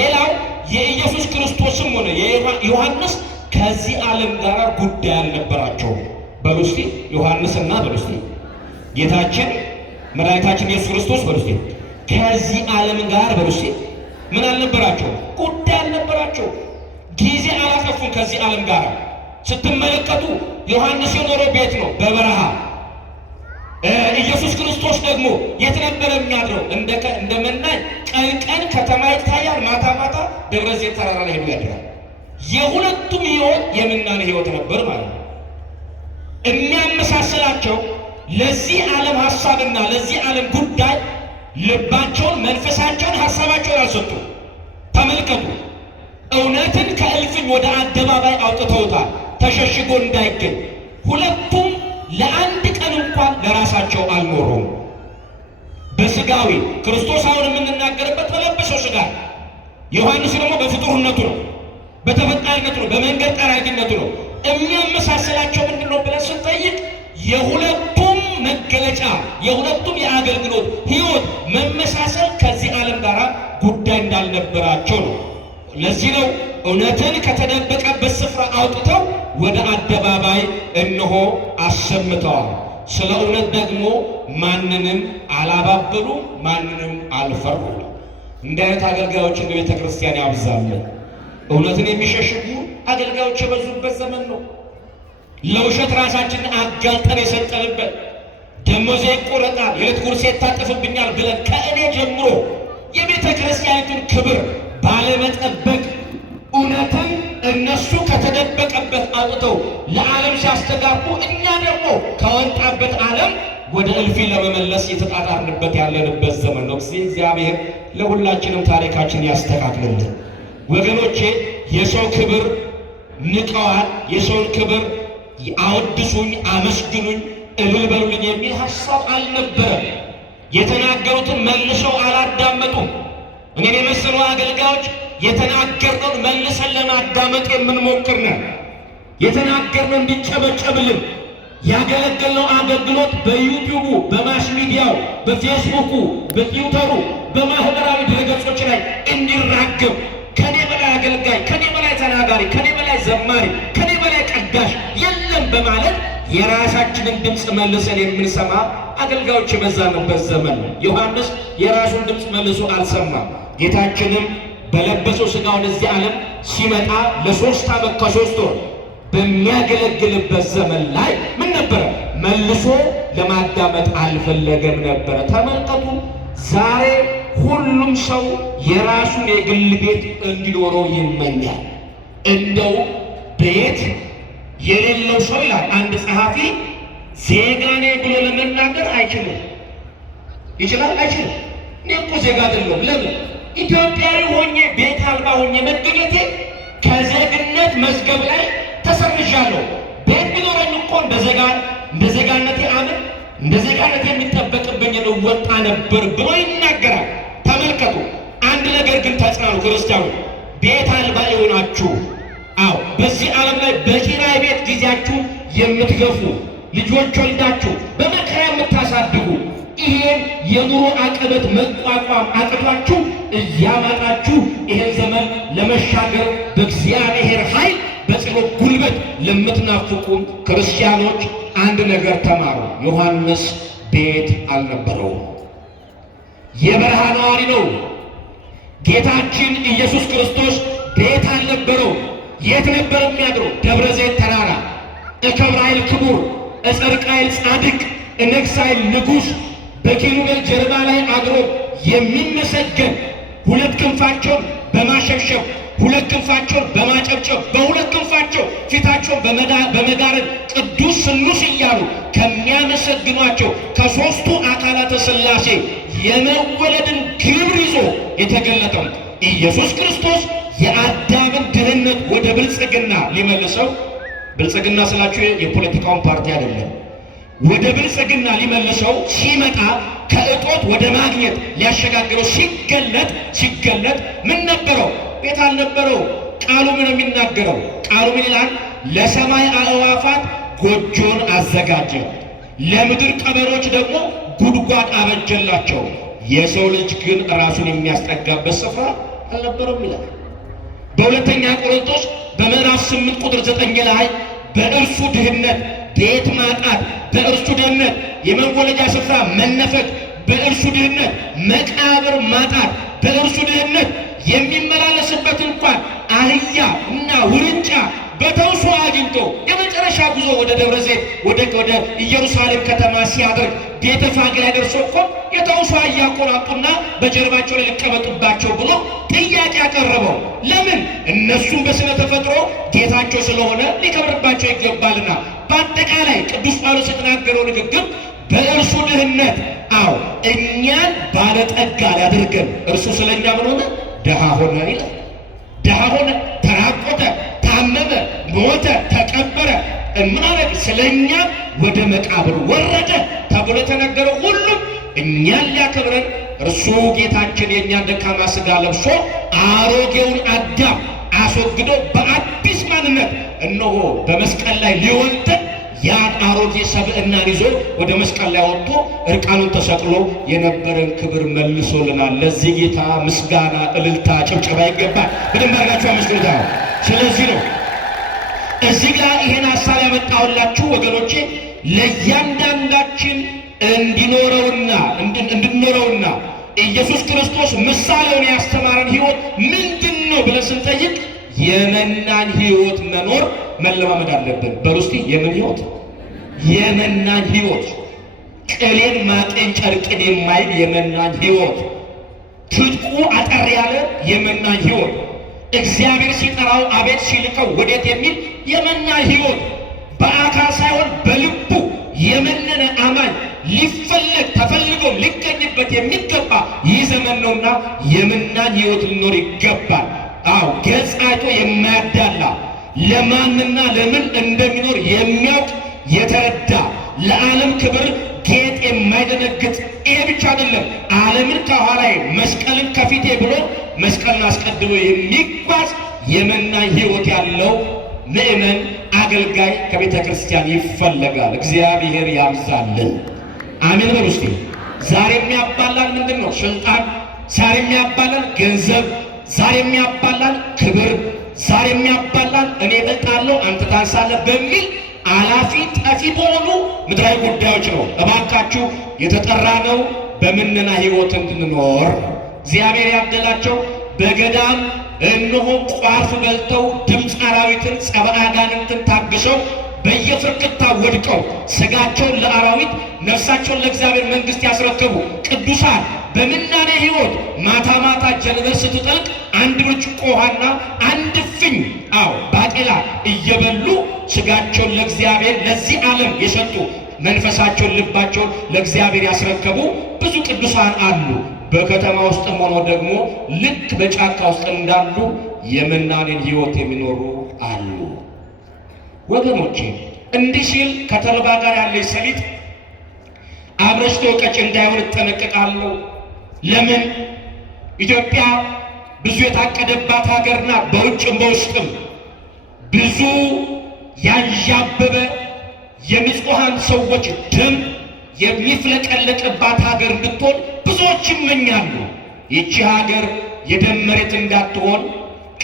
ሌላው የኢየሱስ ክርስቶስም ሆነ የዮሐንስ ከዚህ ዓለም ጋር ጉዳይ አልነበራቸውም። በሉ እስቲ ዮሐንስና በሉ እስቲ ጌታችን መድኃኒታችን ኢየሱስ ክርስቶስ በሉ እስቲ ከዚህ ዓለም ጋር በሉ እስቲ ምን አልነበራቸው? ጉዳይ አልነበራቸው። ጊዜ አላጠፉም ከዚህ ዓለም ጋር። ስትመለከቱ ዮሐንስ የኖረው ቤት ነው በበረሃ። ኢየሱስ ክርስቶስ ደግሞ የት ነበር የሚያድረው? እንደ መናኝ ቀን ቀን ከተማ ይታያል፣ ማታ ማታ ደብረ ዘይት ተራራ ላይ ሄዱ ያድራል። የሁለቱም ሕይወት የምናኔ ሕይወት ነበር ማለት ነው። የሚያመሳስላቸው ለዚህ ዓለም ሐሳብና ለዚህ ዓለም ጉዳይ ልባቸውን፣ መንፈሳቸውን፣ ሐሳባቸውን አልሰጡም። ተመልከቱ እውነትን ከእልፍኝ ወደ አደባባይ አውጥተውታል ተሸሽጎ እንዳይገኝ። ሁለቱም ለአንድ ቀን እንኳን ለራሳቸው አልኖሩም። በስጋዊ ክርስቶስ አሁን የምንናገርበት በለበሰው ስጋ፣ ዮሐንስ ደግሞ በፍጡርነቱ ነው፣ በተፈጣሪነቱ ነው፣ በመንገድ ጠራጊነቱ ነው። የሚያመሳስላቸው ምንድን ነው ብለን ስንጠይቅ የሁለቱም መገለጫ የሁለቱም የአገልግሎት ሕይወት መመሳሰል ከዚህ ዓለም ጋር ጉዳይ እንዳልነበራቸው ነው። ለዚህ ነው እውነትን ከተደበቀበት ስፍራ አውጥተው ወደ አደባባይ እነሆ አሰምተዋል። ስለ እውነት ደግሞ ማንንም አላባበሉ፣ ማንንም አልፈሩ። እንዲህ አይነት አገልጋዮችን በቤተ ክርስቲያን ያብዛለን። እውነትን የሚሸሽጉ አገልጋዮች የበዙበት ዘመን ነው። ለውሸት ራሳችንን አጋልጠን የሰጠንበት፣ ደሞዜ ይቆረጣል፣ የዕለት ጉርሴ ይታጠፍብኛል ብለን ከእኔ ጀምሮ የቤተ ክርስቲያኒቱን ክብር ባለመጠበቅ እውነትን እነሱ ከተደበቀበት አውጥተው ለዓለም ሲያስተጋቡ እኛ ደግሞ ከወጣበት ዓለም ወደ እልፊ ለመመለስ የተጣጣርንበት ያለንበት ዘመን ነው። እግዚአብሔር ለሁላችንም ታሪካችን ያስተካክልልን። ወገኖቼ የሰው ክብር ንቀዋል። የሰውን ክብር አወድሱኝ፣ አመስግኑኝ፣ እልል በሉልኝ የሚል ሐሳብ አልነበረም። የተናገሩትን መልሰው አላዳመጡም። እኔን የመሰሉ አገልጋዮች የተናገርነውን መልሰን ለማዳመጥ የምንሞክር ነን። የተናገርነው እንዲጨበጨብልን፣ ያገለገልነው አገልግሎት በዩቲዩቡ፣ በማስ ሚዲያው፣ በፌስቡኩ፣ በትዊተሩ፣ በማህበራዊ ድረገጾች ላይ እንዲራገብ ከኔ በላይ አገልጋይ፣ ከኔ በላይ ተናጋሪ፣ ከኔ በላይ ዘማሪ፣ ከኔ በላይ ቀዳሽ የለም በማለት የራሳችንን ድምፅ መልሰን የምንሰማ አገልጋዮች የበዛንበት ዘመን ነው። ዮሐንስ የራሱን ድምፅ መልሶ አልሰማም። ጌታችንም በለበሰው ሥጋ ወደዚህ ዓለም ሲመጣ ለ3 ዓመት ከ3 ወር በሚያገለግልበት ዘመን ላይ ምን ነበረ? መልሶ ለማዳመጥ አልፈለገም ነበረ። ተመልከቱ፣ ዛሬ ሁሉም ሰው የራሱን የግል ቤት እንዲኖረው ይመኛል። እንደው ቤት የሌለው ሰው ይላል አንድ ጸሐፊ፣ ዜጋ ነኝ ብሎ ለመናገር አይችልም። ይችላል? አይችልም። እኔ እኮ ዜጋ አይደለሁም። ለምን? ኢትዮጵያዊ ሆኜ ቤት አልባ ሆኜ መገኘቴ ከዜግነት መዝገብ ላይ ተሰርዣለሁ። ቤት ቢኖረኝ እኮ እንደ ዜጋነቴ አምን እንደ ዜጋነቴ የሚጠበቅብኝን እወጣ ነበር ብሎ ይናገራል። ተመልከቱ። አንድ ነገር ግን ተጽናኑ ክርስቲያኖች፣ ቤት አልባ የሆናችሁ አዎ በዚህ ዓለም ላይ በኪራይ ቤት ጊዜያችሁ የምትገፉ ልጆች ወልዳችሁ በመከራ የምታሳድጉ ይሄን የኑሮ አቀበት መቋቋም አቅቷችሁ እያማጣችሁ ይሄን ዘመን ለመሻገር በእግዚአብሔር ኃይል በጸሎት ጉልበት ለምትናፍቁ ክርስቲያኖች አንድ ነገር ተማሩ። ዮሐንስ ቤት አልነበረውም። የበረሃ ነዋሪ ነው። ጌታችን ኢየሱስ ክርስቶስ ቤት አልነበረው። የት ነበር የሚያድረው? ደብረ ዘይት ተራራ። እከብራይል ክቡር፣ እጸድቃይል ጻድቅ፣ እነግሣይል ንጉሥ በኪሩቤል ጀርባ ላይ አድሮ የሚመሰገን ሁለት ክንፋቸውን በማሸብሸብ ሁለት ክንፋቸውን በማጨብጨብ በሁለት ክንፋቸው ፊታቸውን በመጋረድ ቅዱስ ስሉስ እያሉ ከሚያመሰግኗቸው ከሦስቱ አካላተ ሥላሴ የመወለድን ግብር ይዞ የተገለጠው ኢየሱስ ክርስቶስ የአዳምን ድህነት ወደ ብልጽግና ሊመልሰው፣ ብልጽግና ስላችሁ የፖለቲካውን ፓርቲ አይደለም፣ ወደ ብልጽግና ሊመልሰው ሲመጣ ከእጦት ወደ ማግኘት ሊያሸጋግረው ሲገለጥ ምን ነበረው? ቤት አልነበረው። ቃሉ ምን የሚናገረው? ቃሉ ምን ይላል? ለሰማይ አእዋፋት ጎጆን አዘጋጀ፣ ለምድር ቀበሮች ደግሞ ጉድጓድ አበጀላቸው፣ የሰው ልጅ ግን ራሱን የሚያስጠጋበት ስፍራ አልነበረም ይላል። በሁለተኛ ቆሮንቶስ በምዕራፍ 8 ቁጥር 9 ላይ በእርሱ ድህነት ቤት ማጣት፣ በእርሱ ድህነት የመወለጃ ስፍራ መነፈቅ፣ በእርሱ ድህነት መቃብር ማጣት፣ በእርሱ ድህነት የሚመላለስበት እንኳን አህያ እና ውርንጫ በተውሶ አግኝቶ የመጨረሻ ጉዞ ወደ ደብረ ዘይት ወደ ኢየሩሳሌም ከተማ ሲያደርግ ቤተ ፋጌ ላይ ደርሶ እኮ የተውሶ አህያ ቆራጡና በጀርባቸው ላይ ሊቀመጡባቸው ብሎ ጥያቄ ያቀረበው ለምን? እነሱም በስነ ተፈጥሮ ጌታቸው ስለሆነ ሊከብርባቸው ይገባልና። በአጠቃላይ ቅዱስ ጳውሎስ የተናገረው ንግግር በእርሱ ድህነት እኛን ባለጠጋ ሊያደርገን እርሱ ስለኛ ምን ሆነ? ድሃ ሆነ ይላል። ድሃ ሆነ፣ ተራቆተ፣ ታመመ፣ ሞተ፣ ተቀበረ። ምን አለ? ስለኛ ወደ መቃብር ወረደ ተብሎ የተነገረው ሁሉም እኛን ሊያከብረን እርሱ ጌታችን የእኛን ደካማ ሥጋ ለብሶ አሮጌውን አዳም አስወግዶ በአዲስ ማንነት እነሆ በመስቀል ላይ ሊወልደን ያን አሮጌ ሰብዕናን ይዞ ወደ መስቀል ላይ ወጥቶ እርቃኑን ተሰቅሎ የነበረን ክብር መልሶልናል። ለዚህ ጌታ ምስጋና፣ እልልታ፣ ጭብጨባ ይገባል። በደንብ አድርጋችሁ አመስግኑት። ስለዚህ ነው እዚህ ጋር ይሄን ሐሳብ ያመጣሁላችሁ ወገኖቼ፣ ለእያንዳንዳችን እንድንኖረውና ኢየሱስ ክርስቶስ ምሳሌውን ያስተማረን ሕይወት ምንድን ነው ብለን ስንጠይቅ የመናን ሕይወት መኖር መለማመድ አለብን። በሩስቲ የምን ሕይወት? የመናን ሕይወት፣ ቅሌን ማቄን ጨርቅን የማይል የመናን ሕይወት፣ ትጥቁ አጠር ያለ የመናን ሕይወት፣ እግዚአብሔር ሲጠራው አቤት ሲልከው ወዴት የሚል የመናን ሕይወት፣ በአካል ሳይሆን በልቡ የመነነ አማኝ ሊፈለግ ተፈልጎም ሊገኝበት የሚገባ ይህ ዘመን ነውና የመናን ሕይወት ሊኖር ይገባል። ገጽ አይቶ የማያዳላ ለማንና ለምን እንደሚኖር የሚያውቅ የተረዳ ለዓለም ክብር ጌጥ የማይደነግጥ። ይሄ ብቻ አይደለም፣ ዓለምን ከኋላዬ መስቀልን ከፊቴ ብሎ መስቀልን አስቀድሞ የሚጓዝ የመናኝ ሕይወት ያለው ምእመን አገልጋይ ከቤተ ክርስቲያን ይፈለጋል። እግዚአብሔር ያብዛልን። አሜን በሉ እስቲ። ዛሬ የሚያባላን ምንድን ነው? ስልጣን። ዛሬ የሚያባላን ገንዘብ። ዛሬ የሚያባላን ክብር። ዛሬ የሚያባላን እኔ እበልጣለሁ አንተ ታንሳለህ በሚል አላፊ ጠፊ በሆኑ ምድራዊ ጉዳዮች ነው። እባካችሁ የተጠራነው በምንና ሕይወት እንድንኖር እግዚአብሔር ያደላቸው በገዳም እነሆ ቋፍ በልተው ድምፅ አራዊትን ጸብአ አጋንንትን ታግሰው በየፍርክታ ወድቀው ሥጋቸውን ለአራዊት ነፍሳቸውን ለእግዚአብሔር መንግሥት ያስረከቡ ቅዱሳን በምናኔ ሕይወት ማታ ማታ ጀንበር ስትጠልቅ አንድ ብርጭቆ ውሃና አንድ እፍኝ ባቄላ እየበሉ ሥጋቸውን ለእግዚአብሔር ለዚህ ዓለም የሰጡ መንፈሳቸውን ልባቸውን ለእግዚአብሔር ያስረከቡ ብዙ ቅዱሳን አሉ። በከተማ ውስጥም ሆኖ ደግሞ ልክ በጫካ ውስጥ እንዳሉ የምናኔን ሕይወት የሚኖሩ አሉ። ወገኖቼ እንዲህ ሲል ከተልባ ጋር ያለች ሰሊጥ አብረሽ ተወቀጭ እንዳይሆን እጠነቀቃለሁ። ለምን? ኢትዮጵያ ብዙ የታቀደባት ሀገር ናት። በውጭም በውስጥም ብዙ ያንዣበበ የንጹሐን ሰዎች ደም የሚፍለቀለቅባት ሀገር እንድትሆን ብዙዎች ይመኛሉ። ይቺ ሀገር የደም መሬት እንዳትሆን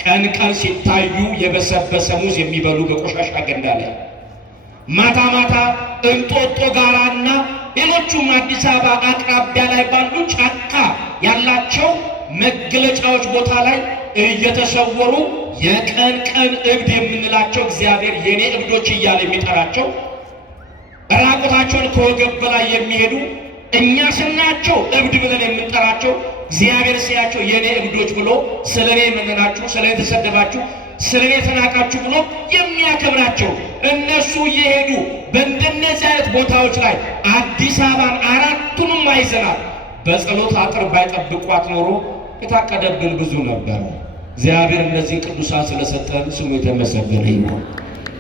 ቀን ቀን ሲታዩ የበሰበሰ ሙዝ የሚበሉ በቆሻሻ ገንዳ ላይ ማታ ማታ እንጦጦ ጋራና ሌሎቹም አዲስ አበባ አቅራቢያ ላይ ባሉ ጫካ ያላቸው መገለጫዎች ቦታ ላይ እየተሰወሩ የቀን ቀን እብድ የምንላቸው እግዚአብሔር የኔ እብዶች እያለ የሚጠራቸው ራቁታቸውን ከወገብ በላይ የሚሄዱ እኛ ስናቸው እብድ ብለን የምንጠራቸው እግዚአብሔር ሲያቸው የኔ እብዶች ብሎ ስለኔ የመነናችሁ፣ ስለኔ ተሰደባችሁ፣ ስለኔ ተናቃችሁ ብሎ የሚያከብራቸው እነሱ እየሄዱ በእንደነዚህ አይነት ቦታዎች ላይ አዲስ አበባን አራቱንም ማዕዘናት በጸሎት አጥር ባይጠብቋት ኖሮ የታቀደብን ብዙ ነበር። እግዚአብሔር እነዚህን ቅዱሳን ስለሰጠን ስሙ የተመሰገነ ይሁን።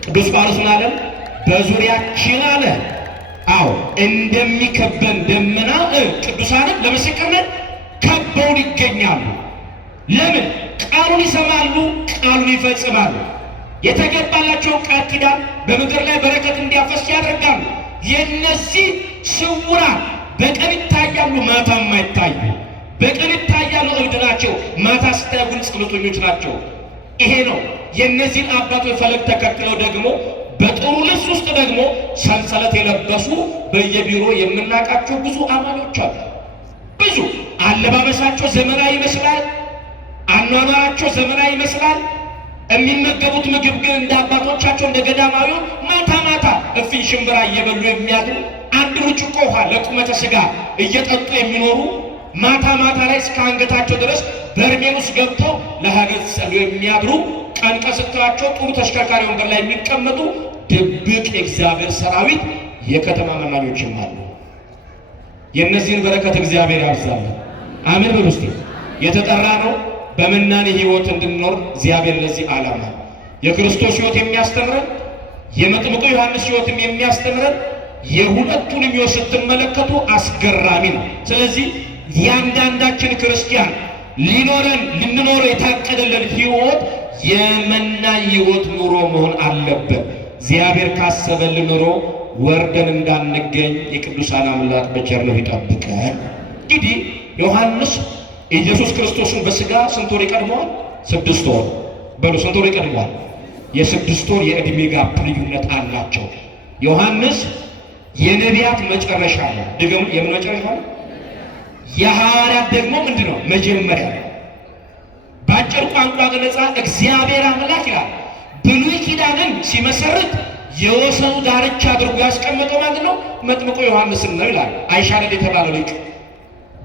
ቅዱስ ጳውሎስ አለ በዙሪያችን አለ አዎ እንደሚከበን ደመና ቅዱሳንን ለምስክርነት ከበውን ይገኛሉ። ለምን? ቃሉን ይሰማሉ፣ ቃሉን ይፈጽማሉ። የተገባላቸውን ቃል ኪዳን በምድር ላይ በረከት እንዲያፈስ ያደርጋሉ። የነዚህ ስውራን በቀን ይታያሉ፣ ማታ የማይታዩ በቀን ይታያሉ፣ እብድ ናቸው፣ ማታ ሲታዩ ግን ጸሎተኞች ናቸው። ይሄ ነው የነዚህን አባቶች ፈለግ ተከትለው ደግሞ በጥሩ ልብስ ውስጥ ደግሞ ሰንሰለት የለበሱ በየቢሮ የምናውቃቸው ብዙ አማኞች አሉ። ብዙ አለባበሳቸው ዘመናዊ ይመስላል፣ አኗኗራቸው ዘመናዊ ይመስላል። የሚመገቡት ምግብ ግን እንደ አባቶቻቸው እንደ ገዳማዊው ማታ ማታ እፍኝ ሽምብራ እየበሉ የሚያድሩ አንድ ብርጭቆ ውሃ ለቁመተ ሥጋ እየጠጡ የሚኖሩ ማታ ማታ ላይ እስከ አንገታቸው ድረስ በርሜል ውስጥ ገብተው ለሀገር ጸልዩ የሚያድሩ ቀን ቀን ጥሩ ተሽከርካሪ ወንበር ላይ የሚቀመጡ ድብቅ የእግዚአብሔር ሰራዊት የከተማ መናኞችም አሉ። የእነዚህን በረከት እግዚአብሔር ያብዛልን። አሜን በሉ እስቲ። የተጠራ ነው በመናኔ ሕይወት እንድንኖር እግዚአብሔር ለዚህ ዓላማ የክርስቶስ ሕይወት የሚያስተምረን የመጥምቁ ዮሐንስ ሕይወትም የሚያስተምረን የሁለቱንም ሕይወት ስትመለከቱ አስገራሚ ነው። ስለዚህ ያንዳንዳችን ክርስቲያን ልንኖረው የታቀደልን ሕይወት የመናኝ ሕይወት ኑሮ መሆን አለበት። እግዚአብሔር ካሰበልን ኑሮ ወርደን እንዳንገኝ የቅዱሳን አምላክ በቸርነቱ ይጠብቀን። እንግዲህ ዮሐንስ ኢየሱስ ክርስቶስን በሥጋ ስንት ወር ይቀድመዋል? 6 ወር በሉ። ስንት ወር ይቀድመዋል? የ6 ወር የዕድሜ ጋፕ ልዩነት አላቸው። ዮሐንስ የነቢያት መጨረሻ ነው። ደግሞ የምን መጨረሻ ነው? የሐዋርያት ደግሞ ምንድነው? መጀመሪያ ነው። በአጭር ቋንቋ ገለጻ እግዚአብሔር አምላክ ይላል ብሉይ ኪዳንን ሲመሰርት የወሰኑ ዳርቻ አድርጎ ያስቀመጠው ማለት ነው መጥምቁ ዮሐንስን ነው ይላል አይሻረድ የተባለው ሊቅ።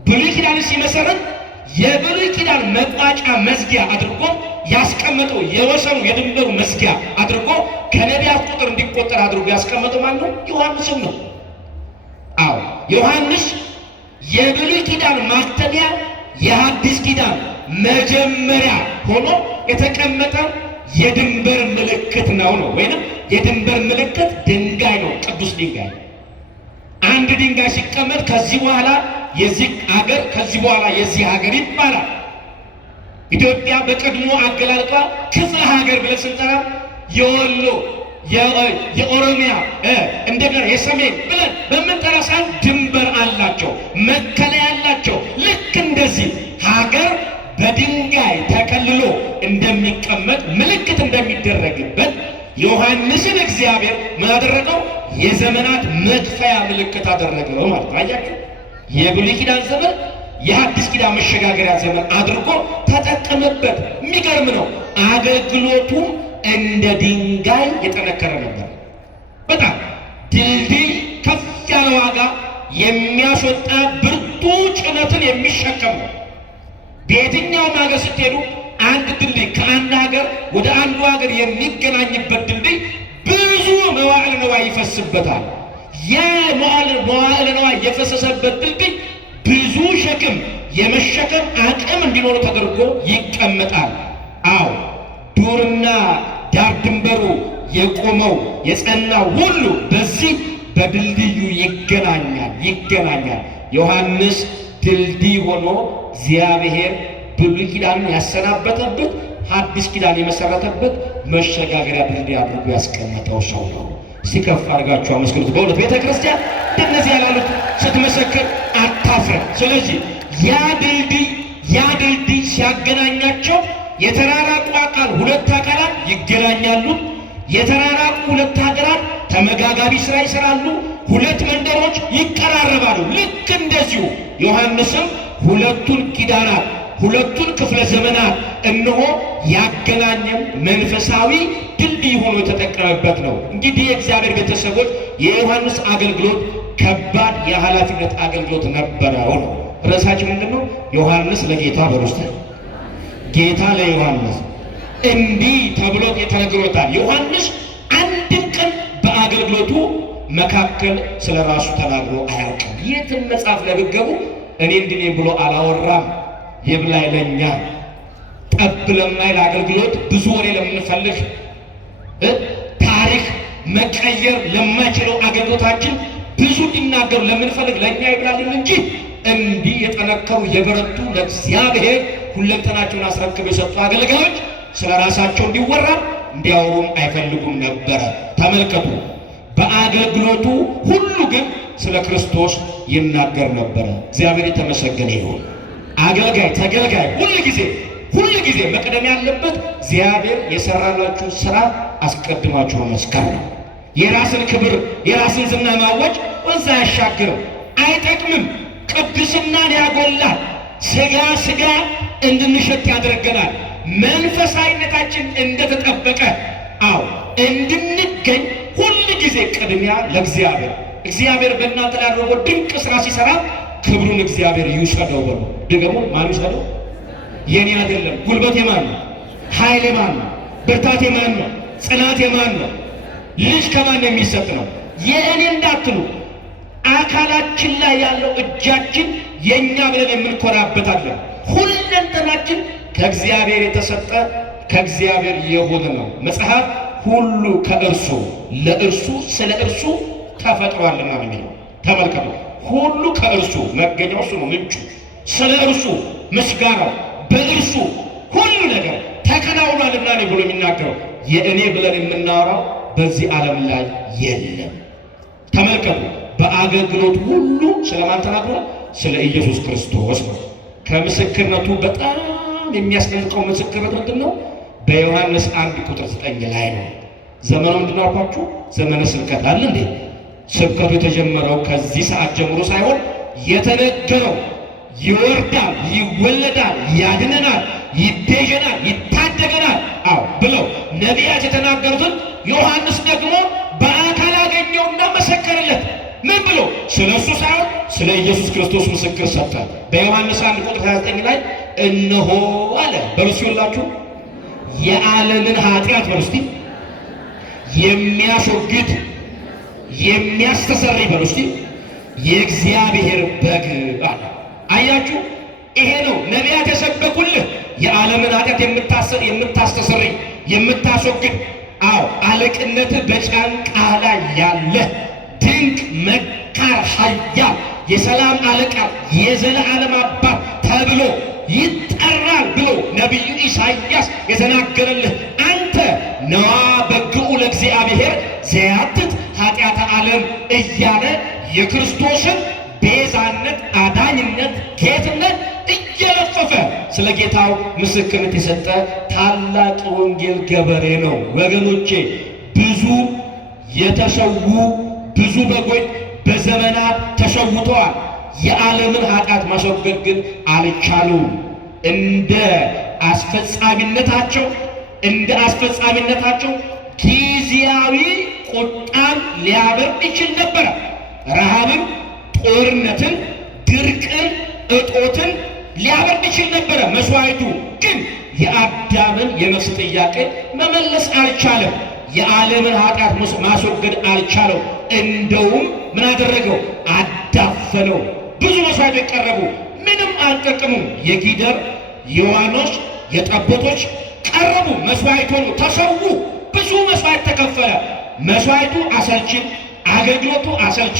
ብሉይ ኪዳንን ሲመሰርት የብሉይ ኪዳን መቋጫ መዝጊያ አድርጎ ያስቀመጠው የወሰኑ የድንበሩ መዝጊያ አድርጎ ከነቢያት ቁጥር እንዲቆጠር አድርጎ ያስቀመጠው ማለት ነው ዮሐንስም ነው። አዎ ዮሐንስ የብሉይ ኪዳን ማክተሚያ የሐዲስ ኪዳን መጀመሪያ ሆኖ የተቀመጠ የድንበር ምልክት ነው። ወይንም የድንበር ምልክት ድንጋይ ነው፣ ቅዱስ ድንጋይ። አንድ ድንጋይ ሲቀመጥ ከዚህ በኋላ የዚህ ሀገር ከዚህ በኋላ የዚህ ሀገር ይባላል። ኢትዮጵያ በቀድሞ አገላለጧ ክፍለ ሀገር ብለን ስንጠራ የወሎ የኦሮሚያ እንደገና የሰሜን ብለን በምንጠራ ሳይሆን ድንበር አላቸው፣ መከለያ አላቸው። ልክ እንደዚህ ሀገር በድንጋይ ተከልሎ እንደሚቀመጥ ምልክት እንደሚደረግበት ዮሐንስን እግዚአብሔር ምን አደረገው? የዘመናት መክፈያ ምልክት አደረገው ማለት ነው። አያችሁ፣ የብሉይ ኪዳን ዘመን የሐዲስ ኪዳን መሸጋገሪያ ዘመን አድርጎ ተጠቀመበት። የሚገርም ነው። አገልግሎቱም እንደ ድንጋይ የጠነከረ ነበር። በጣም ድልድይ ከፍ ያለ ዋጋ የሚያስወጣ ብርቱ ጭነትን የሚሸከም ነው። በየትኛውም ሀገር ስትሄዱ አንድ ድልድይ ከአንድ ሀገር ወደ አንዱ ሀገር የሚገናኝበት ድልድይ ብዙ መዋዕለ ንዋይ ይፈስበታል። ያ መዋዕለ ንዋይ የፈሰሰበት ድልድይ ብዙ ሸክም የመሸከም አቅም እንዲኖሩ ተደርጎ ይቀመጣል። አዎ ዱርና ዳር ድንበሩ የቆመው የጸናው ሁሉ በዚህ በድልድዩ ይገናኛል። ዮሐንስ ድልድይ ሆኖ እግዚአብሔር ብሉይ ኪዳንን ያሰናበተበት ሐዲስ ኪዳን የመሰረተበት መሸጋገሪያ ድልድይ አድርጎ ያስቀመጠው ሰው ነው። ሲከፍ አድርጋችሁ አመስግኑት። በእውነት ቤተ ክርስቲያን እንደነዚህ ያላሉት ስትመሰክር አታፍረን። ስለዚህ ያ ድልድይ ሲያገናኛቸው የተራራቁ ሁለት አካላት ይገናኛሉ። የተራራቁ ሁለት ሀገራት ተመጋጋቢ ስራ ይሰራሉ። ሁለት መንደሮች ይቀራረባሉ። ልክ እንደዚሁ ዮሐንስም ሁለቱን ኪዳናት ሁለቱን ክፍለ ዘመናት እነሆ ያገናኘም መንፈሳዊ ድልድይ ሆኖ የተጠቀመበት ነው። እንግዲህ የእግዚአብሔር ቤተሰቦች የዮሐንስ አገልግሎት ከባድ የኃላፊነት አገልግሎት ነበረው ነው። ርዕሳችን ምንድነው? ዮሐንስ ለጌታ በርስት ጌታ ለዮሐንስ እንዲህ ተብሎ የተነግሮታል። ዮሐንስ አንድም ቀን በአገልግሎቱ መካከል ስለ ራሱ ተናግሮ አያውቅም። የትም መጽሐፍ ላይ ብትገቡ እኔ እንዲህ ነኝ ብሎ አላወራም። ይብላኝ ለኛ ጠብ ለማይል አገልግሎት ብዙ ወሬ ለምንፈልግ ታሪክ መቀየር ለማይችለው አገልግሎታችን ብዙ እንዲናገሩ ለምንፈልግ ለኛ ይብላልን እንጂ እንዲህ የጠነከሩ የበረቱ ለእግዚአብሔር ሁለንተናቸውን አስረክበው የሰጡ አገልጋዮች ስለ ራሳቸው እንዲወራ እንዲያወሩም አይፈልጉም ነበረ። ተመልከቱ፣ በአገልግሎቱ ሁሉ ግን ስለ ክርስቶስ ይናገር ነበረ። እግዚአብሔር የተመሰገነ ይሁን። አገልጋይ ተገልጋይ ሁል ጊዜ መቅደም ያለበት እግዚአብሔር የሰራላችሁ ስራ አስቀድማችሁ መስከር ነው። የራስን ክብር የራስን ዝና ማወጅ ወንዝ አያሻግርም፣ አይጠቅምም። ቅድስናን ያጎላል። ስጋ እንድንሸት ያደርገናል። መንፈሳዊነታችን እንደተጠበቀ እንድንገኝ ሁል ጊዜ ቅድሚያ ለእግዚአብሔር። እግዚአብሔር በእናንተ ላይ አድርጎ ድንቅ ስራ ሲሰራ ክብሩን እግዚአብሔር ይውሰደው በሉ። ደግሞ ማን ይውሰደው? የኔ አይደለም። ጉልበት የማን ነው? ኃይል የማን ነው? ብርታት የማን ነው? ጽናት የማን ነው? ልጅ ከማን የሚሰጥ ነው? የእኔ እንዳትሉ። አካላችን ላይ ያለው እጃችን የኛ ብለን የምንኮራበት አለ። ሁለንተናችን ከእግዚአብሔር የተሰጠ ከእግዚአብሔር የሆነ ነው። መጽሐፍ ሁሉ ከእርሱ ለእርሱ ስለ እርሱ ተፈጥሯልና ነው የሚለው። ተመልከቱ፣ ሁሉ ከእርሱ መገኛው እሱ ነው፣ ምንጩ ስለ እርሱ ምስጋናው በእርሱ ሁሉ ነገር ተከናውኗልና ነው ብሎ የሚናገረው። የእኔ ብለን የምናወራው በዚህ ዓለም ላይ የለም። ተመልከቱ፣ በአገልግሎት ሁሉ ስለማን ተናግሯል? ስለ ኢየሱስ ክርስቶስ ነው። ከምስክርነቱ በጣም የሚያስደንቀው ምስክርነት ምንድን ነው? በዮሐንስ 1:9 ላይ ነው። ዘመኑ ምንድን ነው አልኳችሁ? ዘመነ ስብከት አለ እንዴ? ስብከቱ የተጀመረው ከዚህ ሰዓት ጀምሮ ሳይሆን የተነገረው ይወርዳል፣ ይወለዳል፣ ያድነናል፣ ይቤዠናል፣ ይታደገናል ብለው ነቢያት የተናገሩትን ዮሐንስ ደግሞ በአካል አገኘውና መሰከረለት። ምን ብሎ? ስለ እሱ ሳይሆን ስለ ኢየሱስ ክርስቶስ ምስክር ሰጠ። በዮሐንስ 1:29 ላይ እነሆ አለ በሉሲላችሁ የዓለምን ኃጢአት በሉስቲ የሚያስወግድ የሚያስተሰርይ በሉስቲ የእግዚአብሔር በግ አለ። አያችሁ፣ ይሄ ነው ነቢያት የሰበኩልህ የዓለምን ኃጢአት የምታስተሰርይ የምታስወግድ። አለቅነት በጫንቃ ላይ ያለ ድንቅ መካር ኃያል የሰላም አለቃ የዘለዓለም አባት ተብሎ ይጠራል ብሎ ነቢዩ ኢሳይያስ የተናገረልህ አንተ ነዋ በግዑ ለእግዚአብሔር ዘያትት ኃጢአተ ዓለም እያለ የክርስቶስን ቤዛነት፣ አዳኝነት፣ ጌትነት እየለፈፈ ስለ ጌታው ምስክርነት የሰጠ ታላቅ ወንጌል ገበሬ ነው። ወገኖቼ ብዙ የተሰዉ ብዙ በጎች በዘመናት ተሰውተዋል። የዓለምን ኃጢአት ማስወገድ ግን አልቻሉም። እንደ አስፈጻሚነታቸው ጊዜያዊ ቁጣን ሊያበርድ ይችል ነበረ። ረሃብን፣ ጦርነትን፣ ድርቅን፣ እጦትን ሊያበርድ ይችል ነበረ። መስዋዕቱ ግን የአዳምን የነፍስ ጥያቄ መመለስ አልቻለም። የዓለምን ኃጢአት ማስወገድ አልቻለው። እንደውም ምን አደረገው? አዳፈነው። ብዙ መስዋዕቶች ቀረቡ፣ ምንም አልጠቀሙም። የጊደር የዋኖስ የጠቦቶች ቀረቡ፣ መስዋዕት ሆኑ፣ ተሰዉ። ብዙ መስዋዕት ተከፈለ። መስዋዕቱ አሰልቺ፣ አገልግሎቱ አሰልቺ።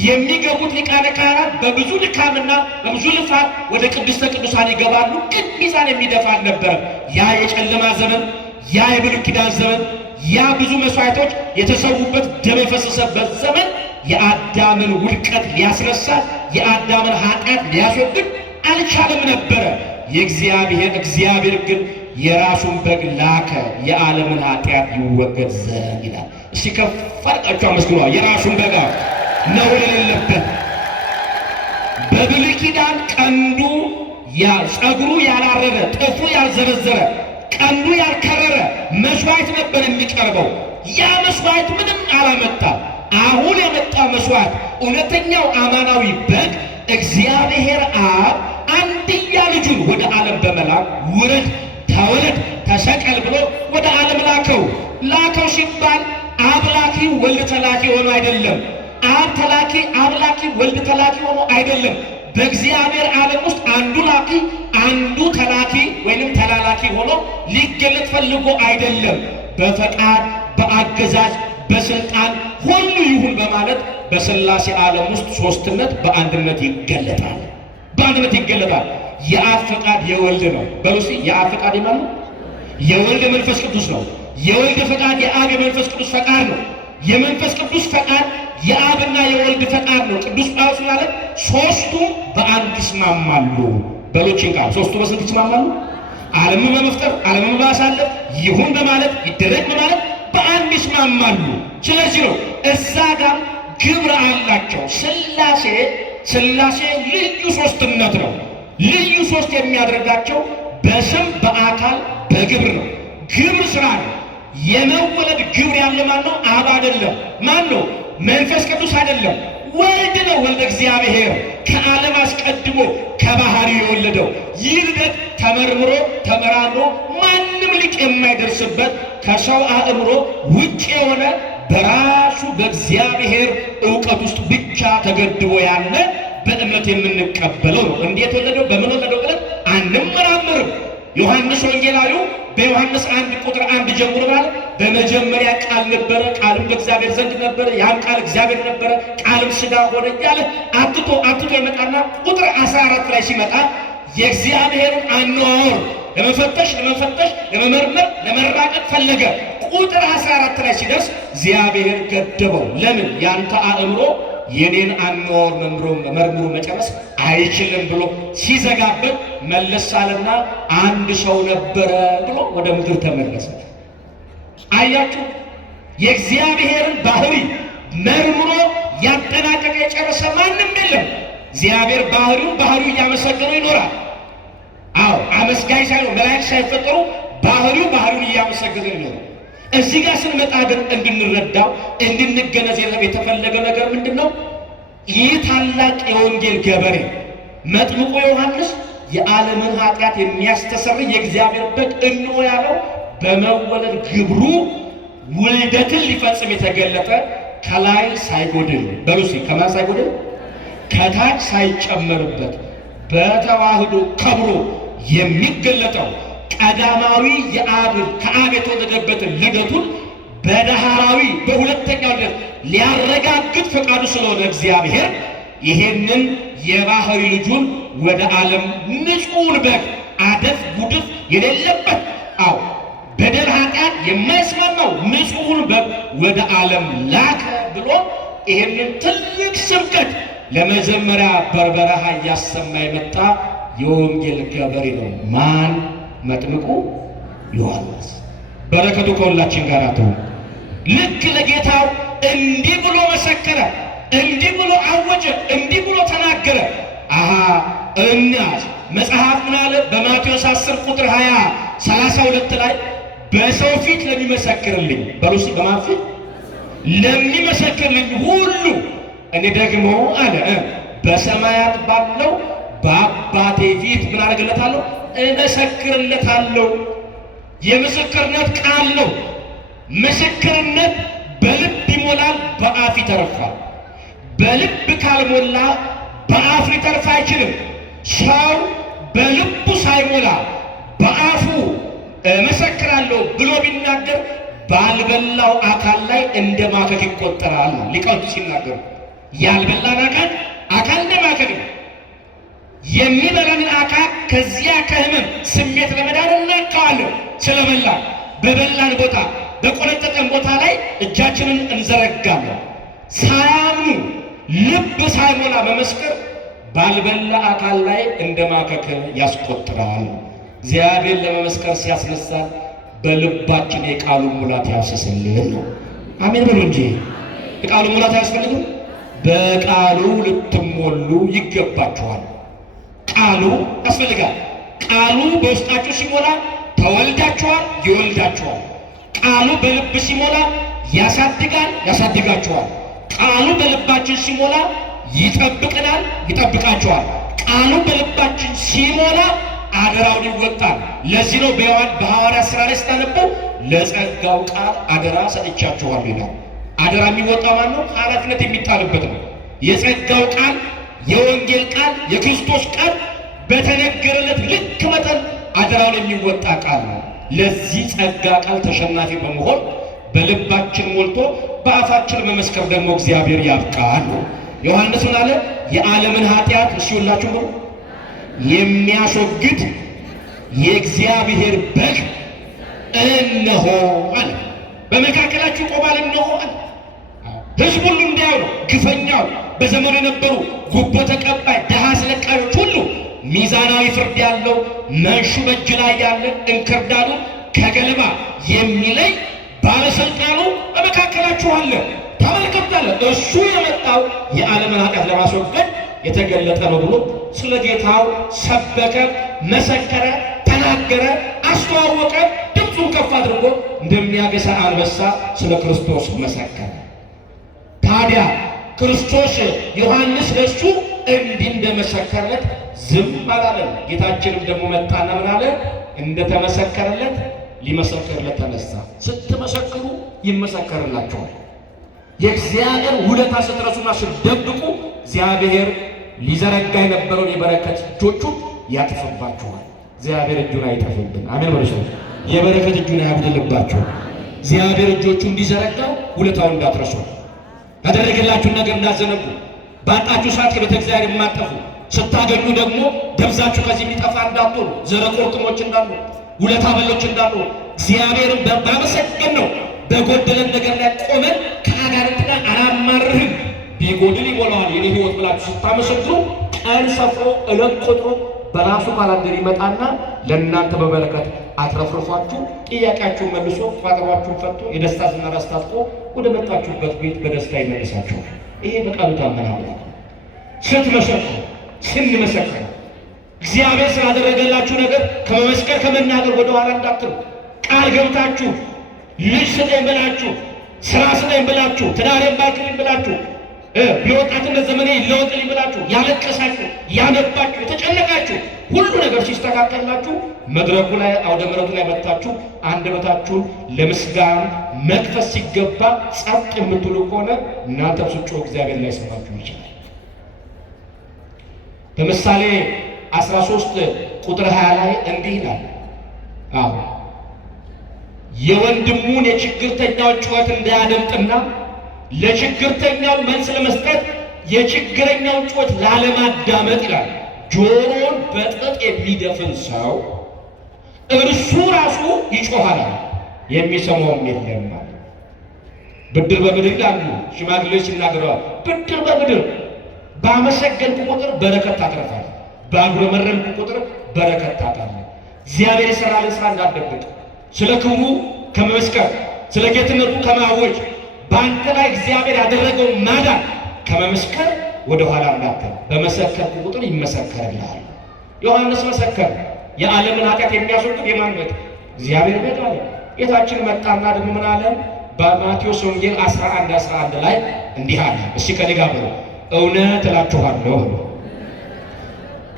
የሚገቡት ሊቃነ ካህናት በብዙ ድካምና በብዙ ልፋት ወደ ቅድስተ ቅዱሳን ይገባሉ፣ ግን ሚዛን የሚደፋ አልነበረም። ያ የጨለማ ዘመን፣ ያ የብሉይ ኪዳን ዘመን፣ ያ ብዙ መስዋዕቶች የተሰዉበት ደም የፈሰሰበት ዘመን የአዳምን ውድቀት ሊያስረሳ የአዳምን ኃጢአት ሊያስወግድ አልቻለም ነበረ። እግዚአብሔር ግን የራሱን በግ ላከ የዓለምን ኃጢአት ይወገድ ዘንድ ይላል። እስቲ ከፍ አድርጋችሁ አመስግኑዋ። የራሱን በግ ነውር የሌለበት በብሉይ ኪዳን ቀንዱ ጸጉሩ ያላረረ ጥፍሩ ያልዘረዘረ ቀንዱ ያልከረረ መስዋዕት ነበር የሚቀርበው። ያ መስዋዕት ምንም አላመጣም። አሁን የመጣ መስዋዕት እውነተኛው አማናዊ በግ እግዚአብሔር አብ አንድያ ልጁን ወደ ዓለም በመላክ ውረድ፣ ተወለድ፣ ተሰቀል ብሎ ወደ ዓለም ላከው። ላከው ሲባል አብ ላኪ ወልድ ተላኪ ሆኖ አይደለም። አብ ተላኪ አብ ላኪ ወልድ ተላኪ ሆኖ አይደለም። በእግዚአብሔር ዓለም ውስጥ አንዱ ላኪ አንዱ ተላኪ ወይንም ተላላኪ ሆኖ ሊገለጥ ፈልጎ አይደለም። በፈቃድ በአገዛዝ በስልጣን ሁሉ ይሁን በማለት በሥላሴ ዓለም ውስጥ ሦስትነት በአንድነት ይገለጣል። በአንድነት ይገለጣል። የአብ ፈቃድ የወልድ ነው። በሉሲ የአብ ፈቃድ የማን ነው? የወልድ መንፈስ ቅዱስ ነው። የወልድ ፈቃድ የአብ የመንፈስ ቅዱስ ፈቃድ ነው። የመንፈስ ቅዱስ ፈቃድ የአብና የወልድ ፈቃድ ነው። ቅዱስ ጳውሎስ ማለት ሦስቱ በአንድ ይስማማሉ። በሎችን ቃል ሦስቱ በስንት ይስማማሉ? ዓለምን በመፍጠር ዓለምን በማሳለፍ ይሁን በማለት ይደረግ በማለት በአንድ ይስማማሉ። ስለዚህ ነው እዛ ጋር ግብረ አላቸው። ሥላሴ ልዩ ሦስትነት ነው። ልዩ ሦስት የሚያደርጋቸው በስም በአካል በግብር ነው። ግብር ስራ ነው። የመወለድ ግብር ያለ ማን ነው? አብ አይደለም። ማን ነው? መንፈስ ቅዱስ አይደለም፣ ወልድ ነው። ወልደ እግዚአብሔር ከዓለም አስቀድሞ ከባህሪው የወለደው ይህ ልደት ተመርምሮ ተመራምሮ ማንም ሊቅ የማይደርስበት ከሰው አእምሮ ውጭ የሆነ በራሱ በእግዚአብሔር ዕውቀት ውስጥ ብቻ ተገድቦ ያለ በእምነት የምንቀበለው ነው። እንዴት ወለደው? በምን ወለደው ብለን አንመራመርም። ዮሐንስ ወንጌላዊው በዮሐንስ 1:1 ጀምሮ ማለት በመጀመሪያ ቃል ነበረ፣ ቃልም በእግዚአብሔር ዘንድ ነበረ፣ ያም ቃል እግዚአብሔር ነበረ፣ ቃልም ሥጋ ሆነ እያለ አትቶ ይመጣና ቁጥር 14 ላይ ሲመጣ የእግዚአብሔርን አነዋወር ለመፈተሽ ለመመርመር ለመራቀቅ ፈለገ። ቁጥር 14 ላይ ሲደርስ እግዚአብሔር ገደበው። ለምን? ያንተ አእምሮ የኔን አነዋወር መርምሮ መጨረስ አይችልም ብሎ ሲዘጋበት መለስ አለና አንድ ሰው ነበረ ብሎ ወደ ምድር ተመለሰ። አያችሁ፣ የእግዚአብሔርን ባህሪ መርምሮ ያጠናቀቀ የጨረሰ ማንም የለም። እግዚአብሔር ባህሪው እያመሰገነው ይኖራል። አዎ አመስጋኝ ሳይሆን መላእክት ሳይፈጠሩ ባህሪውን እያመሰገነው ይኖራል። እዚህ ጋር ስንመጣ ግን እንድንረዳው እንድንገነዘብ የተፈለገ ነገር ምንድን ነው? ይህ ታላቅ የወንጌል ገበሬ መጥምቁ ዮሐንስ የዓለምን ኃጢአት የሚያስተሰርይ የእግዚአብሔር በግ እንሆ ያለው በመወለድ ግብሩ ውልደትን ሊፈጽም የተገለጠ ከላይ ሳይጎድል በሉሲ ከማን ሳይጎድል ከታች ሳይጨመርበት በተዋህዶ ከብሮ የሚገለጠው ቀዳማዊ ከአብ የተወለደበትን ልደቱን በዳህራዊ በሁለተኛው ልደት ሊያረጋግጥ ፈቃዱ ስለሆነ እግዚአብሔር ይሄንን የባህሪ ልጁን ወደ ዓለም ንጹሕን በግ አደፍ ጉድፍ የሌለበት በደል ኃጢአት የማይስማማው ንጹሕን በግ ወደ ዓለም ላከ ብሎ ይሄንን ትልቅ ስብከት ለመጀመሪያ በበረሃ እያሰማ የመጣ የወንጌል ገበሬ ነው። ማን? መጥምቁ ዮሐንስ። በረከቱ ከሁላችን ጋር ትሁን። ልክ ለጌታው እንዲህ ብሎ መሰከረ፣ እንዲህ ብሎ አወጀ፣ እንዲህ ብሎ ተናገረ። እናስ መጽሐፍ ምን አለ? በማቴዎስ 10:32 ላይ በሰው ፊት ለሚመሰክርልኝ በሉሲ በማን ፊት ለሚመሰክርልኝ ሁሉ እኔ ደግሞ አለ በሰማያት ባለው በአባቴ ፊት ምን አደርግለታለሁ? እመሰክርለታለሁ። የምስክርነት ቃል ነው። ምስክርነት በልብ ይሞላል፣ በአፍ ይተርፋል። በልብ ካልሞላ በአፍ ሊተርፍ አይችልም። ሰው በልቡ ሳይሞላ በአፉ እመሰክራለሁ ብሎ ቢናገር ባልበላው አካል ላይ እንደ ማከክ ይቆጠራል። ሊቃውንቱ ሲናገሩ ያልበላን አካል እንደ ማከክ ነው። የሚበላን አካል ከዚያ ከህመም ስሜት ለመዳን እናካዋለን። ስለበላን በበላን ቦታ በቆነጠጠን ቦታ ላይ እጃችንን እንዘረጋለን። ሳያምኑ ልብ ሳይሞላ መመስከር ባልበላ አካል ላይ እንደ ማከክ ያስቆጥራል። እግዚአብሔር ለመመስከር ሲያስነሳን በልባችን የቃሉን ሙላት ያፍስስልን ነው። አሜን በሉ እንጂ የቃሉን ሙላት አያስፈልግም? በቃሉ ልትሞሉ ይገባችኋል። ቃሉ ያስፈልጋል። ቃሉ በውስጣችሁ ሲሞላ ተወልዳችኋል፣ ይወልዳችኋል። ቃሉ በልብ ሲሞላ ያሳድጋል፣ ያሳድጋችኋል። ቃሉ በልባችን ሲሞላ ይጠብቀናል፣ ይጠብቃቸዋል። ቃሉ በልባችን ሲሞላ አደራውን ይወጣል። ለዚህ ነው በሐዋርያት ሥራ ላይ ስታነበው ለጸጋው ቃል አደራ ሰጥቻችኋለሁ ይላል። አደራ የሚወጣ ማለት ነው፣ ኃላፊነት የሚጣልበት ነው። የጸጋው ቃል፣ የወንጌል ቃል፣ የክርስቶስ ቃል በተነገረለት ልክ መጠን አደራውን የሚወጣ ቃል ነው። ለዚህ ጸጋ ቃል ተሸናፊ በመሆን በልባችን ሞልቶ በአፋችን መመስከር ደግሞ እግዚአብሔር ያብቃል። ዮሐንስ ምን አለ? የዓለምን ኃጢአት ሲውላችሁ ነው የሚያስወግድ የእግዚአብሔር በግ እነሆ አለ። በመካከላችሁ ቆሟል እነሆ አለ። ሕዝብ ሁሉ እንዲያው ነው። ግፈኛው፣ በዘመኑ የነበሩ ጉቦ ተቀባይ፣ ድሃ አስለቃዮች ሁሉ ሚዛናዊ ፍርድ ያለው መንሹ በእጅ ላይ ያለ እንክርዳዱ ከገለባ የሚለይ ባለስልጣኑ በመካከላችሁ አለ። ተመልከታለ። እሱ የመጣው የዓለምን ኃጢአት ለማስወገድ የተገለጠ ነው ብሎ ስለ ጌታው ሰበከ፣ መሰከረ፣ ተናገረ፣ አስተዋወቀ። ድምፁን ከፍ አድርጎ እንደሚያገሳ አንበሳ ስለ ክርስቶስ መሰከረ። ታዲያ ክርስቶስ ዮሐንስ ለሱ እንዲህ እንደመሰከረለት ዝም አላለም። ጌታችንም ደግሞ መጣና ምን አለ? እንደተመሰከረለት ሊመሰክርለት ተነሳ። ስትመሰክሩ ይመሰከርላችኋል። የእግዚአብሔር ውለታ ስትረሱና ስትደብቁ እግዚአብሔር ሊዘረጋ የነበረውን የበረከት እጆቹን ያጥፍባችኋል። እግዚአብሔር እጁን አይጠፍብን። አሜን በሉ። የበረከት እጁን ያጉድልባችሁ። እግዚአብሔር እጆቹ እንዲዘረጋ ውለታውን እንዳትረሱ፣ ያደረገላችሁን ነገር እንዳዘነጉ፣ ባጣችሁ ሰዓት ከቤተ እግዚአብሔር የማጠፉ፣ ስታገኙ ደግሞ ደብዛችሁ ከዚህ የሚጠፋ እንዳትሆኑ፣ ዘረቆርጥሞች እንዳሉ፣ ውለታ በሎች እንዳሉ እግዚአብሔርን ባመሰገን ነው በጎደለን ነገር ላይ ቆመን ከአጋንንት ጋር አላማርህም ቢጎድል ይሞላዋል የኔ ሕይወት ብላችሁ ስታመሰግኑ ቀን ሰፍሮ ዕለት ቆጥሮ በራሱ ካላንደር ይመጣና ለእናንተ በበረከት አትረፍርፏችሁ፣ ጥያቄያችሁን መልሶ ቋጠሯችሁን ፈቶ የደስታ ዝናር አስታጥቆ ወደ መጣችሁበት ቤት በደስታ ይመልሳችኋል። ይሄ በቃሉ ታመናለ። ስትመሰክሩ ስንመሰክር እግዚአብሔር ስላደረገላችሁ ነገር ከመመስከር ከመናገር ወደኋላ እንዳትሉ። ቃል ገብታችሁ ልጅ ስጠኝ ብላችሁ፣ ስራ ስጠኝ ብላችሁ፣ ትዳሬን ባርክልኝ ብላችሁ፣ የወጣትነት ዘመኔ ይለወጥልኝ ብላችሁ ያለቀሳችሁ፣ ያነባችሁ፣ የተጨነቃችሁ ሁሉ ነገር ሲስተካከልላችሁ መድረኩ ላይ አውደ ምሕረቱ ላይ መጥታችሁ አንደበታችሁን ለምስጋና መክፈት ሲገባ ጸጥ የምትሉ ከሆነ እናንተ ብስጩ እግዚአብሔር ላይ ሰማችሁ ይችላል። በምሳሌ 13 ቁጥር 20 ላይ እንዲህ ይላል። የወንድሙን የችግርተኛውን ጩኸት እንዳያደምጥና ለችግርተኛው መልስ ለመስጠት የችግረኛውን ጩኸት ላለማዳመጥ ይላል። ጆሮውን በጥጥ የሚደፍን ሰው እርሱ ራሱ ይጮኻል፣ የሚሰማውም የለም ማለት። ብድር በምድር ይላሉ ሽማግሌዎች ሲናገረዋል። ብድር በምድር ባመሰገንኩ ቁጥር በረከት ታተርፋለህ፣ ባጉረመረምኩ ቁጥር በረከት ታጣለህ። እግዚአብሔር የሰራልን ስራ እንዳትደብቅ፣ ስለ ክብሩ ከመመስከር፣ ስለ ጌትነቱ ከማወጅ፣ በአንተ ላይ እግዚአብሔር ያደረገውን ማዳን ከመመስከር ወደ ኋላ እንዳትል። በመሰከርኩ ቁጥር ይመሰከርልሃል። ዮሐንስ መሰከር። የዓለምን ኃጢአት የሚያስወግድ የማን ቤት? እግዚአብሔር ቤት አለ። ጌታችን መጣና ደግሞ ምን አለ? በማቴዎስ ወንጌል 11:11 ላይ እንዲህ አለ። እሺ ከኔ ጋር በሉ። እውነት እላችኋለሁ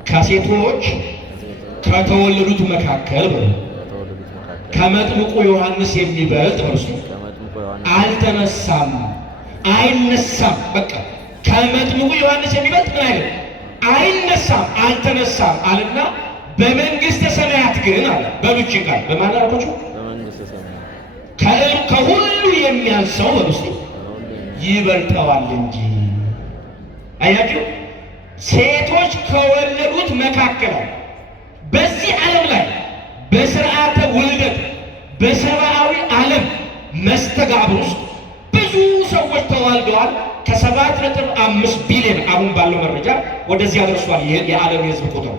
ከሴቶች ከተወለዱት መካከል ከመጥምቁ ዮሐንስ የሚበልጥ እርሱ አልተነሳም፣ አይነሳም። በቃ ከመጥምቁ ዮሐንስ የሚበልጥ ምን አይደል? አይነሳም፣ አልተነሳም አለና በመንግስተ ሰማያት ግን አለ በብቻ ቃል በማን አልኩት? በመንግስተ ሰማያት ከሁሉ የሚያንሰው በውስጥ ይበልጠዋል እንጂ። አያችሁ፣ ሴቶች ከወለዱት መካከል በዚህ ዓለም ላይ በስርዓተ ውልደት በሰብአዊ ዓለም መስተጋብር ውስጥ ብዙ ሰዎች ተዋልደዋል። ከ7.5 ቢሊዮን አሁን ባለው መረጃ ወደዚያ ደርሷል የዓለም የሕዝብ ቁጥር።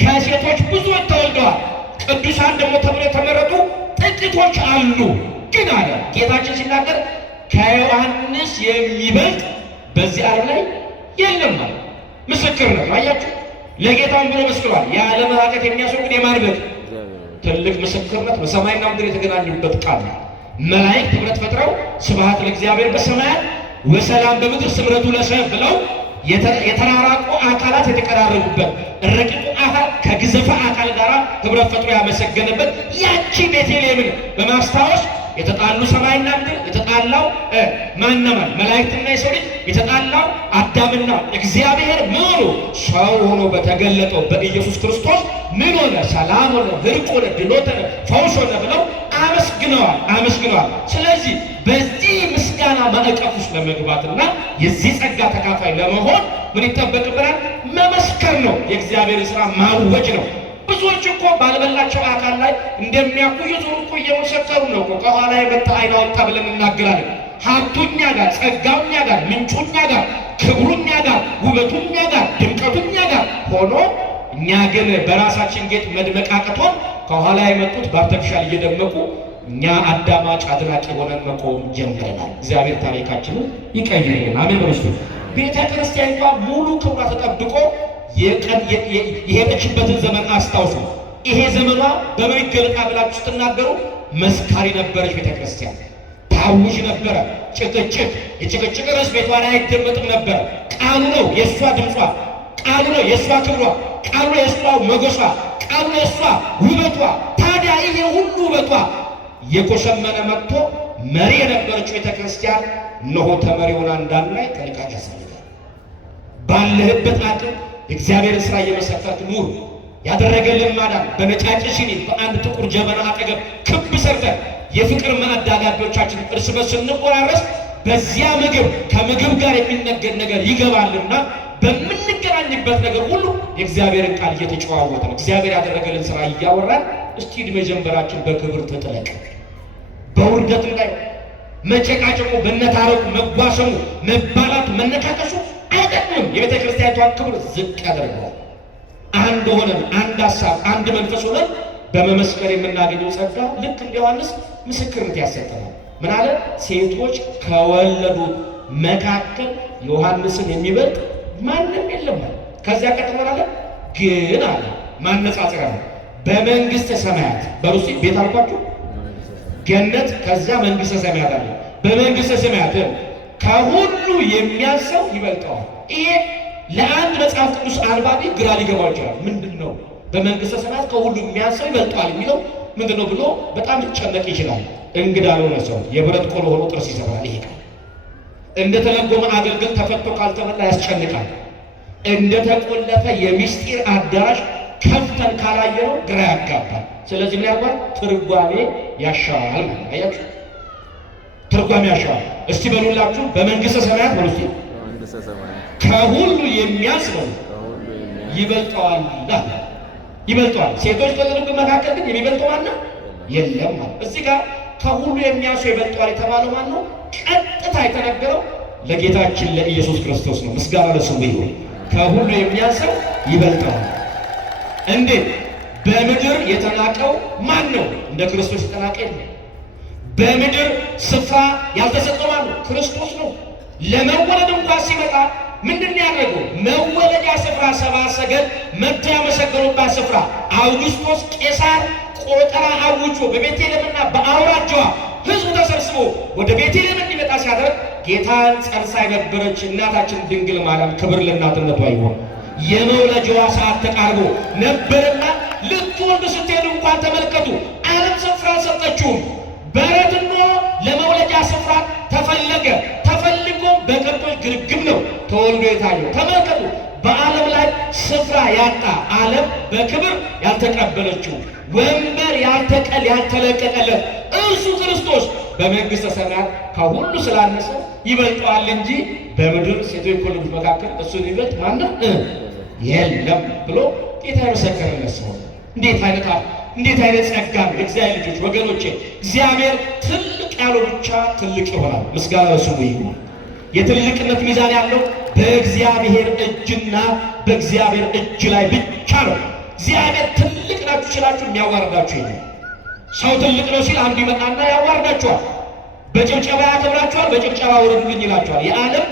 ከሴቶች ብዙዎች ተወልደዋል። ቅዱሳን ደግሞ ተብለው የተመረጡ ጥቂቶች አሉ። ግን አለ ጌታችን ሲናገር ከዮሐንስ የሚበልጥ በዚህ ዓለም ላይ የለም ማለት ምስክር ነው። አያችሁ፣ ለጌታም ብሎ መስክሯል። የዓለም ኃጢአት የሚያስወግድ የማን በግ? ትልቅ ምስክርነት በሰማይና ምድር የተገናኙበት ቃል ነው። መላእክት ህብረት ፈጥረው ስብሐት ለእግዚአብሔር በሰማያት ወሰላም በምድር ስምረቱ ለሰብእ ብለው የተራራቁ አካላት የተቀራረቡበት ረቂቁ አካል ከግዘፈ አካል ጋር ህብረት ፈጥሮ ያመሰገነበት ያቺ ቤተልሔምን በማስታወስ የተጣሉ ሰማይና ምድር የተጣላው ማንነማን መላእክትና የሰው ልጅ የተጣላው አዳምና እግዚአብሔር ምን ሆኖ ሰው ሆኖ በተገለጠው በኢየሱስ ክርስቶስ ምን ሆነ? ሰላም ሆነ፣ እርቅ ሆነ፣ ድሎት ሆነ፣ ፈውስ ሆነ ብለው አመስግነዋል። ስለዚህ በዚህ ምስጋና ማዕቀፍ ውስጥ ለመግባትና የዚህ ጸጋ ተካፋይ ለመሆን ምን ይጠበቅብናል? መመስከር ነው። የእግዚአብሔር ሥራ ማወጅ ነው። ብዙዎች እኮ ባልበላቸው አካል ላይ እንደሚያውቁ የዞሩ እኮ እየመሰከሩ ነው እኮ። ከኋላ የመጣ አይን አወጣ ብለን እናገራለን። ሀብቱኛ ጋር፣ ጸጋውኛ ጋር፣ ምንጩኛ ጋር፣ ክብሩኛ ጋር፣ ውበቱኛ ጋር፣ ድምቀቱኛ ጋር ሆኖ እኛ ግን በራሳችን ጌጥ መድመቃቀቶን ከኋላ የመጡት በአርተፊሻል እየደመቁ እኛ አዳማጭ አድናቂ ሆነን መቆም ጀምረናል። እግዚአብሔር ታሪካችንን ይቀይርልን። አሜን በርሱ። ቤተ ክርስቲያኒቷ ሙሉ ክብሯ ተጠብቆ የሄደችበትን ዘመን አስታውሱ። ይሄ ዘመኗ በምን ይገለጣል ብላችሁ ስትናገሩ መስካሪ ነበረች ቤተ ክርስቲያን። ታውጅ ነበረ። ጭቅጭቅ፣ የጭቅጭቅ ርዕስ ቤቷ ላይ አይደመጥም ነበር። ቃሉ ነው የእሷ ድምጿ፣ ቃሉ ነው የእሷ ክብሯ፣ ቃሉ ነው የእሷ መጎሷ፣ ቃሉ ነው የእሷ ውበቷ። ታዲያ ይሄ ሁሉ ውበቷ የኮሸመነ መጥቶ መሪ የነበረችው ቤተ ክርስቲያን እነሆ ተመሪውን እንዳናይ ጥንቃቄ ያስፈልጋል። ባለህበት አቅም የእግዚአብሔርን ሥራ እየመሰከርክ ኑር። ያደረገልን ማዳን በነጫጭ ሲኒ በአንድ ጥቁር ጀበና አጠገብ ክብ ሰርተን የፍቅር ማዕድ አጋቢዎቻችን እርስ በርስ ስንቆራረስ በዚያ ምግብ ከምግብ ጋር የሚነገር ነገር ይገባልና በምንገናኝበት ነገር ሁሉ የእግዚአብሔርን ቃል እየተጨዋወትን እግዚአብሔር ያደረገልን ሥራ እያወራን እስቲ ዕድሜ ጀንበራችን በክብር ተጥለቅ። በውርደት ላይ መጨቃጨቁ፣ መነታረቁ፣ መጓሰሙ፣ መባላቱ፣ መነካከሱ አይጠቅምም። የቤተ ክርስቲያኗን ክብር ዝቅ ያደርገዋል። አንድ ሆነን አንድ ሀሳብ አንድ መንፈስ ሆነን በመመስከር የምናገኘው ጸጋ ልክ እንደ ዮሐንስ ምስክርነት ያሰጠናል። ምን አለ? ሴቶች ከወለዱት መካከል ዮሐንስን የሚበልጥ ማንም የለም። ከዚያ ቀጥሎ አለ ግን አለ ማነጻጸሪያ ነው በመንግስተ ሰማያት በሩሲ ቤት አልኳችሁ ገነት፣ ከዚያ መንግስተ ሰማያት አለ። በመንግስተ ሰማያት ከሁሉ የሚያንሰው ይበልጠዋል። ይሄ ለአንድ መጽሐፍ ቅዱስ አንባቢ ግራ ሊገባው ይችላል። ምንድን ነው በመንግስተ ሰማያት ከሁሉ የሚያንሰው ይበልጠዋል የሚለው ምንድን ነው ብሎ በጣም ሊጨነቅ ይችላል። እንግዳ ለሆነ ሰው የብረት ቆሎ ሆኖ ጥርስ ይሰብራል። ይሄ ቃል እንደተለጎመ አገልግል ተፈቶ ካልተበላ ያስጨንቃል። እንደተቆለፈ የምስጢር አዳራሽ ከፍተን ካላየነው ግራ ያጋባል። ስለዚህ ምን ያርጓል? ትርጓሜ ያሻዋል። አያችሁ፣ ትርጓሜ ያሻዋል። እስቲ በሉላችሁ በመንግስተ ሰማያት በሉ እስቲ ከሁሉ የሚያንስ ነው ይበልጠዋል። ይበልጠዋል። ሴቶች ከዝርግ መካከል ግን የሚበልጠው ማን ነው? የለም ማለት እዚህ ጋር ከሁሉ የሚያንሱ ይበልጠዋል የተባለው ማን ነው? ቀጥታ የተነገረው ለጌታችን ለኢየሱስ ክርስቶስ ነው። ምስጋና ለስሙ ይሁን። ከሁሉ የሚያንሰው ይበልጠዋል። እንዴት? በምድር የተናቀው ማን ነው? እንደ ክርስቶስ የተናቀ የለም። በምድር ስፍራ ያልተሰጠው ማን ነው? ክርስቶስ ነው። ለመወለድ እንኳን ሲመጣ ምንድን ያደረገው? መወለጃ ስፍራ ሰብአ ሰገል መጥተው ያመሰገኑባት ስፍራ አውግስጦስ ቄሳር ቆጠራ አውጆ በቤተልሔምና በአውራጃዋ ሕዝቡ ተሰብስቦ ወደ ቤተልሔም እንዲመጣ ሲያደርግ ጌታን ጸንሳ የነበረች እናታችን ድንግል ማርያም ክብር ለእናትነቷ ይሁን የመውለጃዋ ሰዓት ተቃርቦ ነበርና ልትወልድ ስትሄዱ እንኳን ተመልከቱ፣ ዓለም ስፍራ ሰጠችውም። በረትኖ ለመውለጃ ስፍራ ተፈለገ። ተፈልጎ በከብቶች ግርግም ነው ተወልዶ የታየው። ተመልከቱ፣ በዓለም ላይ ስፍራ ያጣ ዓለም በክብር ያልተቀበለችው ወንበር ያልተለቀቀለት እርሱ ክርስቶስ በመንግስተ ሰማያት ከሁሉ ስላነሰ ይበልጠዋል እንጂ በምድር ሴቶች ከወለዱት መካከል እሱን ይበልጥ ማንም የለም ብሎ ጌታ የመሰከረለት ሰው። እንዴት አይነት ጸጋ ነው! የእግዚአብሔር ልጆች ወገኖቼ፣ እግዚአብሔር ትልቅ ያለው ብቻ ትልቅ ይሆናል። ምስጋና ለስሙ ይሁን። የትልቅነት ሚዛን ያለው በእግዚአብሔር እጅና በእግዚአብሔር እጅ ላይ ብቻ ነው። እግዚአብሔር ትልቅ ናችሁ ሲላችሁ የሚያዋርዳችሁ የለም። ሰው ትልቅ ነው ሲል አንዱ ይመጣና ያዋርዳችኋል። በጭብጨባ ያከብራችኋል፣ በጭብጨባ ውረዱልኝ ይላችኋል። የዓለም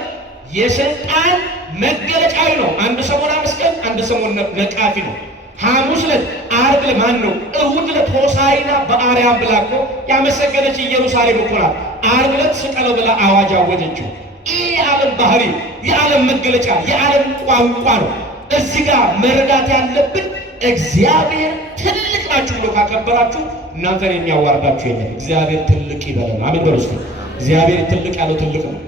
የስልጣን መገለጫዊ ነው። አንድ ሰሞን አመስገን፣ አንድ ሰሞን ነቃፊ ነው። ሐሙስ ዕለት ዓርብ ለማን ነው? እሑድ ዕለት ሆሳዕና በአርያም ብላ እኮ ያመሰገነች ኢየሩሳሌም እኮ ናት። ዓርብ ዕለት ስቀለው ብላ አዋጅ አወጀችው። ይህ የዓለም ባህሪ፣ የዓለም መገለጫ፣ የዓለም ቋንቋ ነው። እዚህ ጋር መረዳት ያለብን እግዚአብሔር ትልቅ ናችሁ ብሎ ካከበራችሁ እናንተን የሚያዋርዳችሁ የለም። እግዚአብሔር ትልቅ ይበለን። አሜን በሉ እስኪ። እግዚአብሔር ትልቅ ያለው ትልቅ ነው።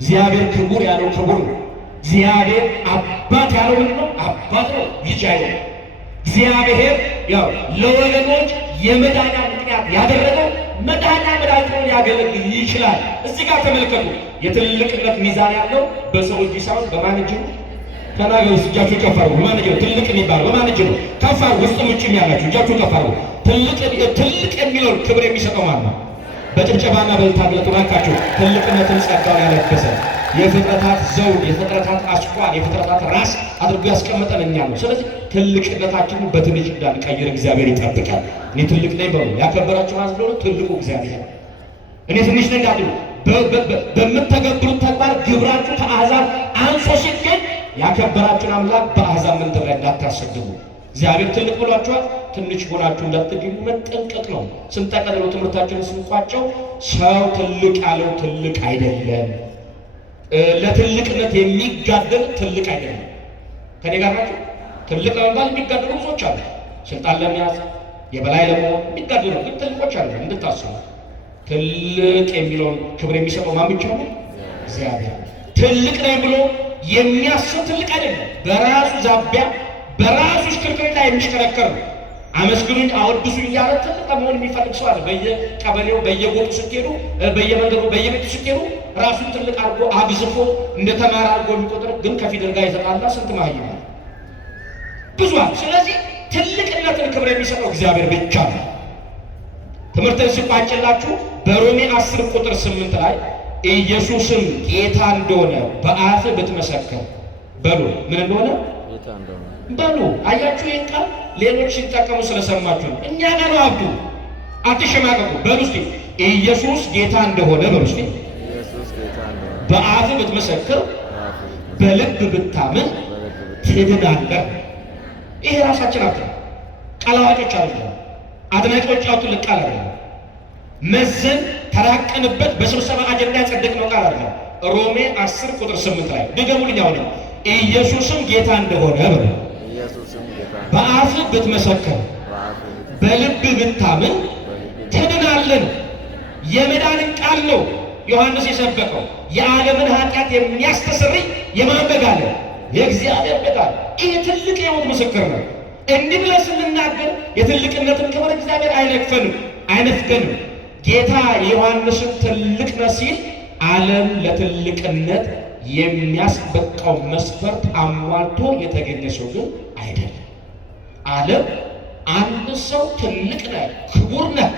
እግዚአብሔር ክቡር ያለው ክቡር ነው። እግዚአብሔር አባት ያለው ምንድን ነው? አባት ነው፣ ልጅ አይደለም። እግዚአብሔር ያው ለወገኖች የመዳኛ ምክንያት ያደረገው መዳኛ መድኃኒቱን ሊያገለግል ይችላል። እዚህ ጋር ተመልከቱ። የትልቅነት ሚዛን ያለው በሰው እጅ ሳይሆን በማን እጅ ነው? ተናገሩ። እጃችሁ ከፍ አድርጉ። በማን እጅ ነው ትልቅ የሚባለው? በማን እጅ ነው? ከፍ አድርጉ። ውስጥም ውጭም ያላችሁ እጃችሁ ከፍ አድርጉ። ትልቅ የሚለውን ክብር የሚሰጠው ማን ነው? በጭብጨባና በእልልታ ግለጡ ባካችሁ። ትልቅነትን ጸጋውን ያለበሰ የፍጥረታት ዘውድ፣ የፍጥረታት አስኳል፣ የፍጥረታት ራስ አድርጎ ያስቀመጠን እኛ ነው። ስለዚህ ትልቅነታችንን በትንሽ እንዳንቀይር እግዚአብሔር ይጠብቃል። እኔ ትልቅ ነኝ በሉ። ያከበራችሁ ማለት ነው ትልቁ እግዚአብሔር። እኔ ትንሽ ነኝ እንዳትሉ። በምትተገብሩት ተግባር ግብራችሁ ከአሕዛብ አንሶ ሲገኝ ያከበራችሁን አምላክ በአሕዛብ ምንድር ላይ እንዳታሰድቡ። እግዚአብሔር ትልቅ ብሏችኋል። ትንሽ ሆናችሁ እንዳትገኙ መጠንቀቅ ነው። ስንጠቀልለው ትምህርታችንን ስንቋጨው ሰው ትልቅ ያለው ትልቅ አይደለም። ለትልቅነት የሚጋደል ትልቅ አይደለም። ከኔ ጋር ናቸው። ትልቅ ለመባል የሚጋደሉ ብዙዎች አሉ። ስልጣን ለመያዝ የበላይ ለመሆን የሚጋደሉ ግን ትልቆች አሉ። እንድታስቡ ትልቅ የሚለውን ክብር የሚሰጠው ማን ብቻ ነው? እግዚአብሔር። ትልቅ ነኝ ብሎ የሚያስብ ትልቅ አይደለም። በራሱ ዛቢያ በራሱ ሽክርክሪት ላይ የሚሽከረከር ነው። አመስግኑኝ አወድሱኝ እያለ ትልቅ መሆን የሚፈልግ ሰው አለ። በየቀበሌው በየጎጡ ስትሄዱ፣ በየመንገዱ በየቤቱ ስትሄዱ ራሱን ትልቅ አድርጎ አግዝፎ እንደተማረ አድርጎ የሚቆጥር ግን ከፊደል ጋር የተጣላ ስንት መሃይም አለ፣ ብዙ አለ። ስለዚህ ትልቅነትን ክብር የሚሰጠው እግዚአብሔር ብቻ ነው። ትምህርትን ሲቋጭላችሁ በሮሜ 10 ቁጥር 8 ላይ ኢየሱስም ጌታ እንደሆነ በአፍ ብትመሰክር በሉ ምን እንደሆነ በሉ። አያችሁ ይህን ቃል ሌሎች ሲጠቀሙ ስለሰማችሁ ነው። እኛ ጋር ነው አብዱ። አትሸማቀቁ። በሉ እስኪ ኢየሱስ ጌታ እንደሆነ በሉ እስኪ በአፍ ብትመሰክር በልብ ብታምን ትድናለህ። ይሄ ራሳችን አት ቃላዋጮች አሉ፣ አድናቂዎች አሉ። ልቃል አለ መዘን ተራቀንበት በስብሰባ አጀንዳ ያጸደቅነው ቃል አለ። ሮሜ 10 ቁጥር 8 ላይ ድገሙልኝ። አሁን ኢየሱስም ጌታ እንደሆነ በሉ በአፍ ብትመሰክር በልብ ብታምን ትድናለን። የመዳንን ቃል ነው ዮሐንስ የሰበከው። የዓለምን ኃጢአት የሚያስተሰርይ የማን በግ አለ? የእግዚአብሔር በግ አለ። ይህ ትልቅ የሕይወት ምስክር ነው። እንዲህ ብለን ስንናገር የትልቅነትን ክብር እግዚአብሔር አይነፍገንም። ጌታ የዮሐንስን ትልቅ ነው ሲል ዓለም ለትልቅነት የሚያስበቃው መስፈርት አሟልቶ የተገኘ ሰው ግን አይደለም። ዓለም አንድ ሰው ትልቅ ነህ፣ ክቡር ነህ፣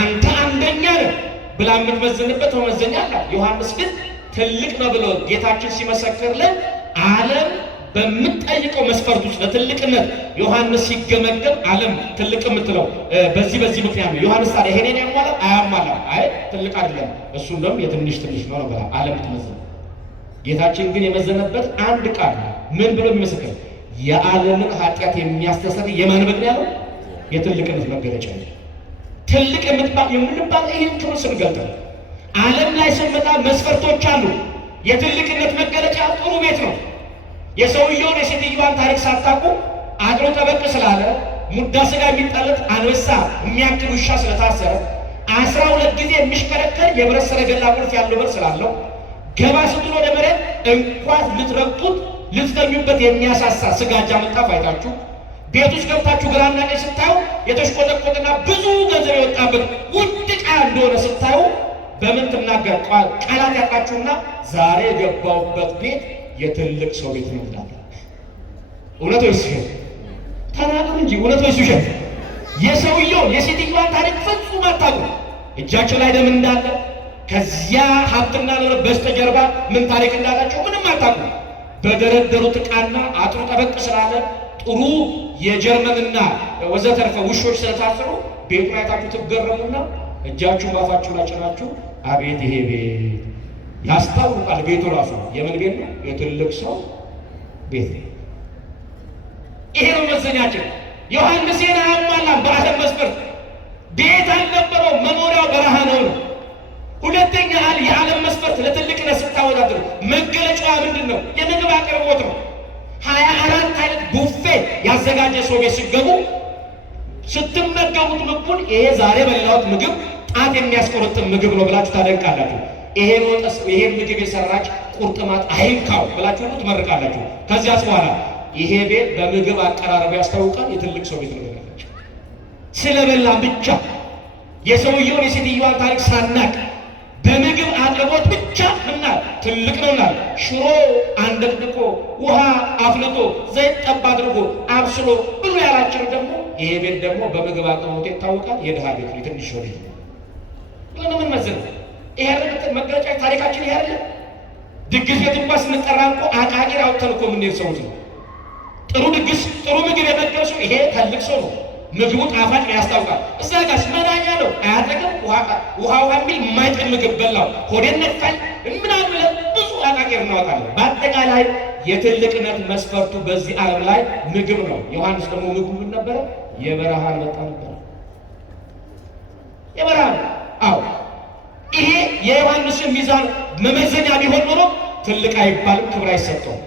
አንተ አንደኛ ነህ ብላ የምትመዘንበት መመዘኛ አላት። ዮሐንስ ግን ትልቅ ነው ብሎ ጌታችን ሲመሰክርልን ዓለም በምትጠይቀው መስፈርት ውስጥ ለትልቅነት ዮሐንስ ሲገመገም ዓለም ትልቅ የምትለው በዚህ ምክንያት ነው። ዮሐንስ ታዲያ ይሄንን ያሟላል አያሟላም? አይ ትልቅ አይደለም እሱ እንደውም የትንሽ ነው ብላ ዓለም ትመዘን። ጌታችን ግን የመዘነበት አንድ ቃል ምን ብሎ የሚመሰክር የዓለምን ኃጢአት የሚያስተሰርይ የማን በግ ያለው? የትልቅነት መገለጫ ነው። ትልቅ የምንባል ይህን ክብር ስንገልጥ ዓለም ላይ ስንመጣ መስፈርቶች አሉ። የትልቅነት መገለጫ ጥሩ ቤት ነው። የሰውየውን የሴትዮዋን ታሪክ ሳታውቁ አድሮ ጠበቅ ስላለ ሙዳ ስጋ የሚጣለት አንበሳ የሚያክል ውሻ ስለታሰረ 12 ጊዜ የሚሽከረከር የብረት ሰረገላ ቁልፍ ያለው በር ስላለው ገባ ስትል ወደ መሬት እንኳን ልትረግጡት ልትተኙበት የሚያሳሳ ስጋጃ ምንጣፍ አይታችሁ ቤት ውስጥ ገብታችሁ ግራና ቀኝ ስታዩ የተሽቆጠቆጠና ብዙ ገንዘብ የወጣበት ውድ ዕቃ እንደሆነ ስታዩ በምን ትናገር? ቃላት ያጣችሁና ዛሬ የገባውበት ቤት የትልቅ ሰው ቤት ነው ይላል። እውነት ወይስ ውሸት? ተናገሩ እንጂ እውነት ወይስ ውሸት? የሰውየው የሴትዮዋን ታሪክ ፍጹም አታውቁ። እጃቸው ላይ ደም እንዳለ ከዚያ ሀብትና ንብረት በስተጀርባ ምን ታሪክ እንዳላቸው ምንም አታውቁ። በደረደሩት ዕቃና አጥሩ ጠበቅ ስላለ ጥሩ የጀርመንና ወዘተርፈ ውሾች ስለታሰሩ ቤቱን አይታችሁ ትገረሙና እጃችሁን ባፋችሁ ላይ ጭናችሁ አቤት ይሄ ቤት ያስታውቃል። ቤቱ ራሱ የምን ቤት ነው? የትልቅ ሰው ቤት ነው። ይሄ ነው መዘኛችን። ዮሐንስ ሄና ያሟላም በዓለም መስፈርት ቤት አልነበረው፣ መኖሪያው በረሃ ነው። ሁለተኛ የዓለም መስፈርት ለትልቅነት ስታወዳድሩ ምንድነው? የምግብ አቅርቦት ነው። 24 አይነት ቡፌ ያዘጋጀ ሰው ቤት ሲገቡ ስትመገቡት ምግቡን ይሄ ዛሬ በላሁት ምግብ ጣት የሚያስቆርጥም ምግብ ነው ብላችሁ ታደንቃላችሁ። ይሄ ምግብ የሰራች ቁርጥማት አይንካው ብላችሁ ሁሉ ትመርቃላችሁ። ከዚያስ በኋላ ይሄ ቤት በምግብ አቀራረብ ያስታውቃል የትልቅ ሰው ቤት ነው። ስለበላ ብቻ የሰውየውን የሴትዮዋን ታሪክ ሳናቅ በምግብ አቅርቦት ብቻ ምና ትልቅ ነውና ሽሮ አንደቅድቆ ውሃ አፍልቶ ዘይት ጠብ አድርጎ አብስሎ ብሎ ያላችሁ ደግሞ ይሄ ቤት ደግሞ በምግብ አቅርቦት ይታወቃል የድሃ ቤት ነው፣ የትንሽ ሰው ቤት ነው። ምን መዝን ይሄ አይደለም መገለጫ ታሪካችን። ይሄ አይደለም ድግስ ቤት እንኳን ስንጠራ እኮ አቃቂር አውጥተን እኮ የምንሄድ ሰዎች ነው። ጥሩ ድግስ ጥሩ ምግብ የመገበ ሰው ይሄ ትልቅ ሰው ነው። ምግቡ ጣፋጭ ነው ያስታውቃል። እዛ ጋር መናኛ ነው አያጠቅም። ውሃ የሚል የማይጥም ምግብ በላው ሆዴን ነፋኝ ምናምን ብዙ አቃቂር እናወጣለን። በአጠቃላይ የትልቅነት መስፈርቱ በዚህ ዓለም ላይ ምግብ ነው። ዮሐንስ ደግሞ ምግቡ ምን ነበረ? የበረሃ አንበጣ ነበረ። የበረሃ አዎ፣ ይሄ የዮሐንስን ሚዛን መመዘኛ ቢሆን ኖሮ ትልቅ አይባልም፣ ክብር አይሰጠውም።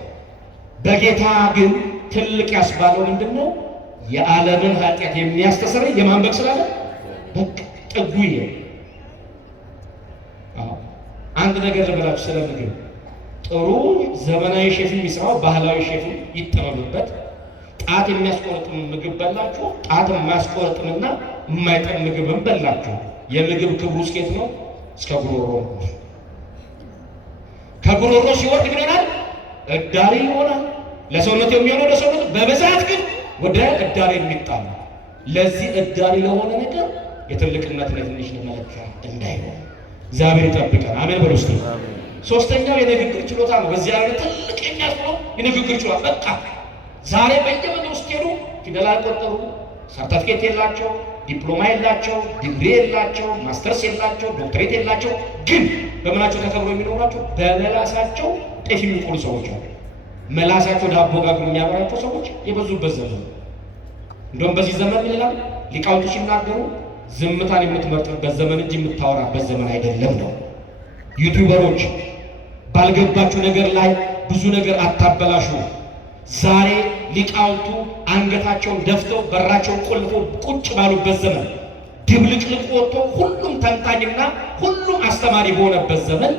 በጌታ ግን ትልቅ ያስባለው ምንድነው? የዓለምን ኃጢአት የሚያስተሰርይ የማን በግ ስላለ በቃ ጥጉ ይሄ። አንድ ነገር ልበላችሁ ስለ ምግብ። ጥሩ ዘመናዊ ሼፍ የሚሰራው ባህላዊ ሼፍ ይጠመምበት። ጣት የሚያስቆርጥም ምግብ በላችሁ፣ ጣት የማያስቆርጥምና የማይጠም ምግብም በላችሁ። የምግብ ክብሩ እስከየት ነው? እስከ ጉሮሮ። ከጉሮሮ ሲወርድ ምን ይሆናል? እዳሪ ይሆናል። ለሰውነት የሚሆነው ለሰውነት በብዛት ግን ወደ እዳሪ የሚጣል። ለዚህ እዳሪ ለሆነ ነገር የትልቅነት ለትንሽ መለኪያ እንዳይሆን እግዚአብሔር ይጠብቀን። አሜን በሉ እስኪ። ሶስተኛው የንግግር ችሎታ ነው። በዚህ አይነት ትልቅ የሚያስብለው የንግግር ችሎታ። በቃ ዛሬ በየመንገዱ ውስጥ ሄዱ ፊደል አልቆጠሩ፣ ሰርተፍኬት የላቸው፣ ዲፕሎማ የላቸው፣ ዲግሪ የላቸው፣ ማስተርስ የላቸው፣ ዶክትሬት የላቸው፣ ግን በምናቸው ተከብሮ የሚኖራቸው በመላሳቸው ጤፍ የሚቆሉ ሰዎች አሉ። መላሳቸው ዳቦ ጋግሮ የሚያበራቸው ሰዎች የበዙበት ዘመን ነው። እንደውም በዚህ ዘመን ይላል ሊቃውንቱ ሲናገሩ ዝምታን የምትመርጥበት ዘመን እንጂ የምታወራበት ዘመን አይደለም ነው። ዩቲዩበሮች ባልገባችሁ ነገር ላይ ብዙ ነገር አታበላሹ። ዛሬ ሊቃውንቱ አንገታቸውን ደፍተው በራቸውን ቆልፈው ቁጭ ባሉበት ዘመን፣ ድብልቅልቅ ወጥቶ ሁሉም ተንታኝና ሁሉም አስተማሪ በሆነበት ዘመን፣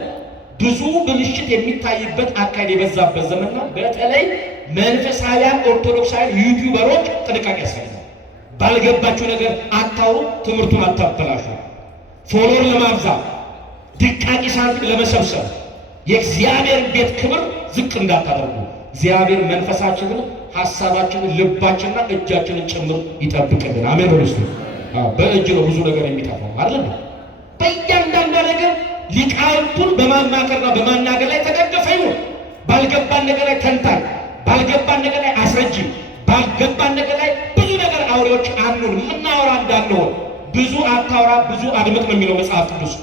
ብዙ ብልሽት የሚታይበት አካሄድ የበዛበት ዘመንና በተለይ መንፈሳውያን ኦርቶዶክሳውያን ዩቲዩበሮች ጥንቃቄ ያስፈልጋል። ባልገባችሁ ነገር አታውሩ፣ ትምህርቱን አታበላሹ። ፎሎወር ለማብዛት ድቃቂ ሳንቲም ለመሰብሰብ የእግዚአብሔር ቤት ክብር ዝቅ እንዳታደርጉ። እግዚአብሔር መንፈሳችንን፣ ሐሳባችንን፣ ልባችንና እጃችንን ጭምር ይጠብቅልን። አሜን በሉ እስቲ። በእጅ ነው ብዙ ነገር የሚጠፋው አይደል? በእያንዳንዱ ነገር ሊቃውንቱን በማማከርና በማናገር ላይ ተደገፈ ይሁን። ባልገባን ነገር ላይ ተንታኝ፣ ባልገባን ነገር ላይ አስረጂ፣ ባልገባን ነገር ላይ ብዙ ነገር አውሬዎች አንኑን። የምናወራ እንዳንሆን ብዙ አታውራ ብዙ አድምጥ ነው የሚለው መጽሐፍ ቅዱስ።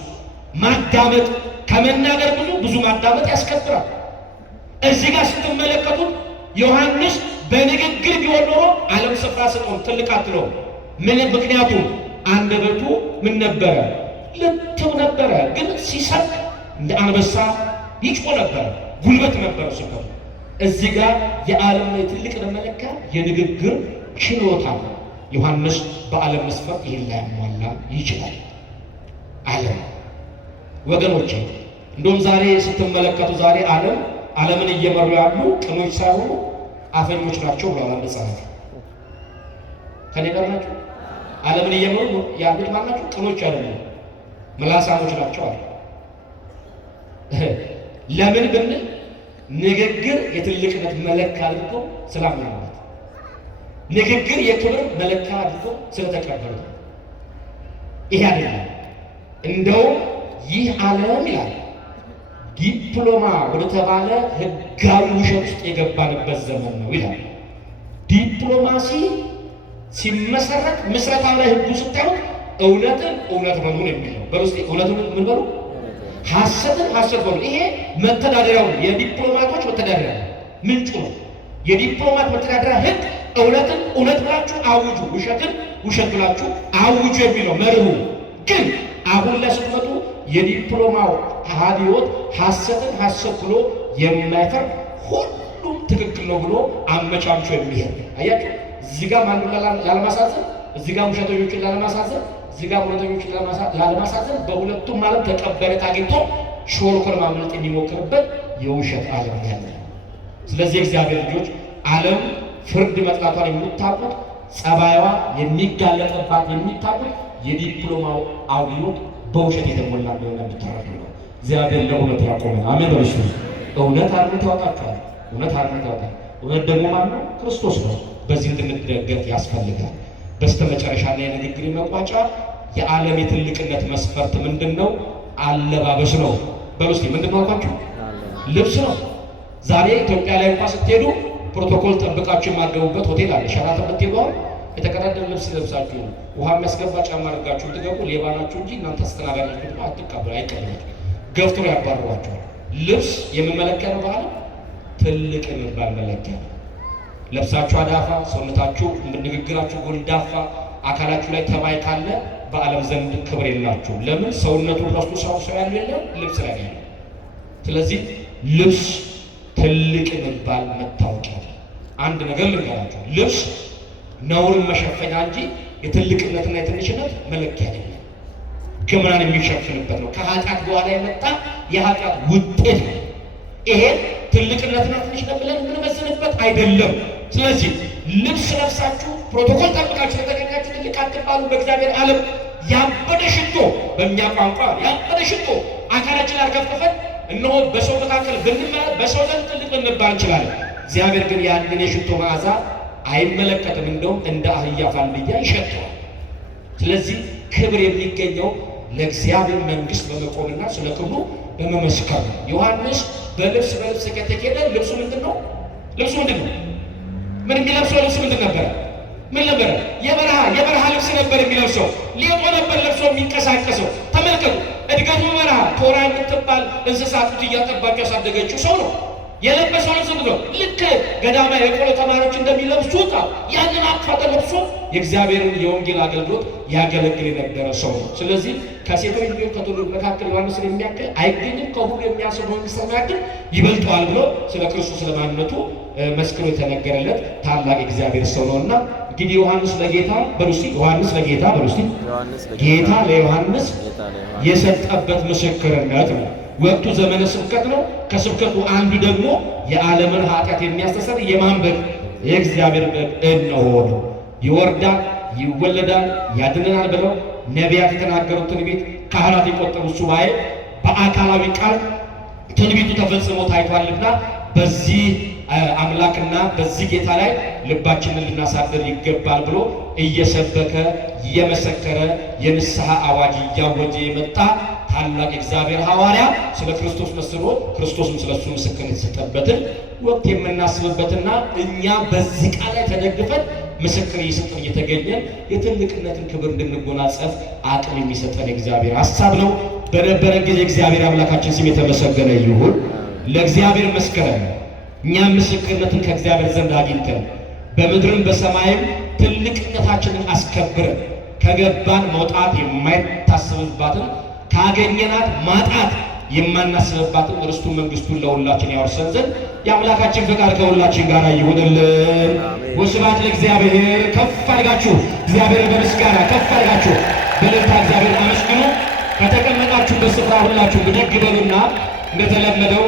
ማዳመጥ ከመናገር ብዙ ማዳመጥ ያስከብራል። እዚህ ጋር ስትመለከቱት ዮሐንስ በንግግር ቢሆን ኖሮ ዓለም ስፍራ ስጦም ትልቅ አትለው። ምን ምክንያቱም አንደበቱ ምን ነበረ? ልትው ነበረ። ግን ሲሰብክ እንደ አንበሳ ይጮህ ነበረ፣ ጉልበት ነበረ ስብከቱ። እዚህ ጋር የዓለም ትልቅ መለኪያ የንግግር ችሎታ ነው። ዮሐንስ በዓለም መስፈርት ይህን ላይ ያሟላ ይችላል። ዓለም ወገኖቼ እንደውም ዛሬ ስትመለከቱ ዛሬ ዓለምን እየመሩ ያሉ ቅኖች ሳይሆኑ አፈኞች ናቸው ብለዋል አንድ ጸሐፊ። ከኔ ጋር ናቸው። ዓለምን እየመሩ ያሉት ማን ናቸው? ቅኖች አይደሉም፣ ምላሳሞች ናቸው አለ። ለምን ብንል ንግግር የትልቅነት መለኪያ አድርጎ ስላመኑት፣ ንግግር የክብር መለኪያ አድርጎ ስለተቀበሉት። ይሄ አይደለም። እንደውም ይህ ዓለም ይላል ዲፕሎማ ወደ ተባለ ህጋዊ ውሸት ውስጥ የገባንበት ዘመን ነው ይላል። ዲፕሎማሲ ሲመሰረት ምስረታው ላይ ህጉ ስታዩት እውነትን እውነት በሉ የሚል ነው። በውስጥ እውነትን ምን በሉ፣ ሐሰትን ሐሰት በሉ። ይሄ መተዳደሪያው የዲፕሎማቶች መተዳደሪያ ምንጩ ነው። የዲፕሎማት መተዳደሪያ ህግ እውነትን እውነት ብላችሁ አውጁ፣ ውሸትን ውሸት ብላችሁ አውጁ የሚለው መርሁ። ግን አሁን ላይ ስትመጡ የዲፕሎማው አብዮት ሐሰትን ሐሰት ብሎ የማይፈርድ ሁሉም ትክክል ነው ብሎ አመቻምቾ የሚሄድ አያችሁ። እዚህ ጋር ማንን ላለማሳዘን፣ እዚህ ጋር ውሸተኞችን ላለማሳዘን፣ እዚህ ጋር እውነተኞችን ላለማሳዘን በሁለቱም ማለት ተቀባይነት አግኝቶ ሾልኮን ማምለጥ የሚሞክርበት የውሸት ዓለም ያለ። ስለዚህ እግዚአብሔር ልጆች ዓለም ፍርድ መጥላቷን የምታውቁት ጸባይዋ የሚጋለጥባት የሚታወቅ የዲፕሎማው አውሊዮት በውሸት የተሞላ እንደሆነ እንድትረዱ ነው። እግዚአብሔር ለእውነት ያቆመን። አሜን በርሱ። እውነት አርነት ያወጣችኋል። እውነት አርነት ያወጣል። እውነት ደግሞ ማነው? ክርስቶስ ነው። በዚህ እንድንደገፍ ያስፈልጋል። በስተመጨረሻ ላይ የንግግር መቋጫ የዓለም የትልቅነት መስፈርት ምንድን ነው? አለባበስ ነው። በሉስቲ ምንድን ነው አልኳችሁ? ልብስ ነው። ዛሬ ኢትዮጵያ ላይ እንኳን ስትሄዱ ፕሮቶኮል ጠብቃችሁ የማገቡበት ሆቴል አለ። ሸራተን ብትሄዱ የተቀዳደረ ልብስ ለብሳችሁ ውሃ የሚያስገባ ጫማ አድርጋችሁ ትገቡ ሌባ ናችሁ እንጂ እናንተ አስተናጋጃችሁ አትቀበሉ፣ አይቀበላችሁ፣ ገፍትሮ ያባርሯቸዋል። ልብስ የመመለኪያ ነው። በዓለም ትልቅ የሚባል መለኪያ ነው። ለብሳችሁ አዳፋ፣ ሰውነታችሁ ንግግራችሁ ጎልዳፋ፣ አካላችሁ ላይ ተባይ ካለ በዓለም ዘንድ ክብር የላችሁ። ለምን? ሰውነቱን ረስቶ ሰው ያለው የለም፣ ልብስ ላይ ያለ። ስለዚህ ልብስ ትልቅ የሚባል መታወቂያ ነው። አንድ ነገር ልንገራችሁ፣ ልብስ ነውርን መሸፈኛ እንጂ የትልቅነትና የትንሽነት መለኪያ አይደለም። ገመናን የሚሸፍንበት ነው። ከኃጢአት በኋላ የመጣ የኃጢአት ውጤት ነው። ይሄ ትልቅነትና ትንሽነት ብለን የምንመዝንበት አይደለም። ስለዚህ ልብስ ለብሳችሁ ፕሮቶኮል ጠብቃችሁ የተገኛችሁ ትልቅ አትባሉ። በእግዚአብሔር ዓለም ያበደ ሽቶ፣ በእኛ ቋንቋ ያበደ ሽቶ አካላችን አርገፍገፈን እነሆ በሰው መካከል ብንመለከት በሰው ዘንድ ትልቅ ልንባል እንችላለን። እግዚአብሔር ግን ያንን የሽቶ መዓዛ አይመለከትም። እንደውም እንደ አህያ ፋንድያ ይሸተዋል። ስለዚህ ክብር የሚገኘው ለእግዚአብሔር መንግሥት በመቆምና ስለ ክብሩ በመመስከር ነው። ዮሐንስ በልብስ ከተኬደ ልብሱ ምንድን ነው? ልብሱ ምንድን ነው? ምን የሚለብሰው ልብሱ ምንድን ነበረ? ምን ነበረ? የበረሃ ልብስ ነበር የሚለብሰው። ሌጦ ነበር ለብሶ የሚንቀሳቀሰው። ተመልከቱ፣ እድገቱ በረሃ ቶራ የምትባል እንስሳቱት እያጠባቸው ያሳደገችው ሰው ነው የለበሰው ልብስ ነው። ልክ ገዳማ የቆሎ ተማሪዎች እንደሚለብሱት ያንን አቅፋተ ለብሶ የእግዚአብሔርን የወንጌል አገልግሎት ያገለግል የነበረ ሰው ነው። ስለዚህ ከሴቶች ልጆች ከትውልድ መካከል ዮሐንስን የሚያክል አይገኝም፣ ከሁሉ የሚያስብ መንግሥተ ሰማያት ግን ይበልጠዋል ብሎ ስለ ክርስቶስ ስለማንነቱ መስክሮ የተነገረለት ታላቅ እግዚአብሔር ሰው ነውና እንግዲህ ዮሐንስ ለጌታ በሉስቲ ዮሐንስ ለጌታ በሉስቲ ጌታ ለዮሐንስ የሰጠበት ምስክርነት ነው። ወቅቱ ዘመነ ስብከት ነው። ከስብከቱ አንዱ ደግሞ የዓለምን ኃጢአት የሚያስተሰርይ የማን በግ? የእግዚአብሔር በግ እነሆ ነው። ይወርዳል፣ ይወለዳል፣ ያድነናል ብለው ነቢያት የተናገሩት ትንቢት፣ ካህናት የቆጠሩት ሱባኤ በአካላዊ ቃል ትንቢቱ ተፈጽሞ ታይቷልና በዚህ አምላክና በዚህ ጌታ ላይ ልባችንን ልናሳድር ይገባል ብሎ እየሰበከ እየመሰከረ የንስሐ አዋጅ እያወጀ የመጣ ታላቅ እግዚአብሔር ሐዋርያ ስለ ክርስቶስ መስሎ ክርስቶስም ስለሱ ምስክር የተሰጠበትን ወቅት የምናስብበትና እኛ በዚህ ቃል ላይ ተደግፈን ምስክር እየሰጠን እየተገኘን የትልቅነትን ክብር እንድንጎናጸፍ አቅም የሚሰጠን እግዚአብሔር ሐሳብ ነው። በነበረ ጊዜ እግዚአብሔር አምላካችን ስም የተመሰገነ ይሁን። ለእግዚአብሔር መስከረን እኛም ምስክርነትን ከእግዚአብሔር ዘንድ አግኝተን በምድርም በሰማይም ትልቅነታችንን አስከብረን ከገባን መውጣት የማይታሰብባትን ካገኘናት ማጣት የማናስብባትን ርስቱን መንግስቱን ለሁላችን ያወርሰን ዘንድ የአምላካችን ፈቃድ ከሁላችን ጋር ይሁንልን። ወስብሐት ለእግዚአብሔር። ከፍ አድርጋችሁ እግዚአብሔር በምስጋና ከፍ አድርጋችሁ በእልልታ እግዚአብሔር አመስግኑ። ከተቀመጣችሁበት ስፍራ ሁላችሁ ብድግ በሉና እንደተለመደው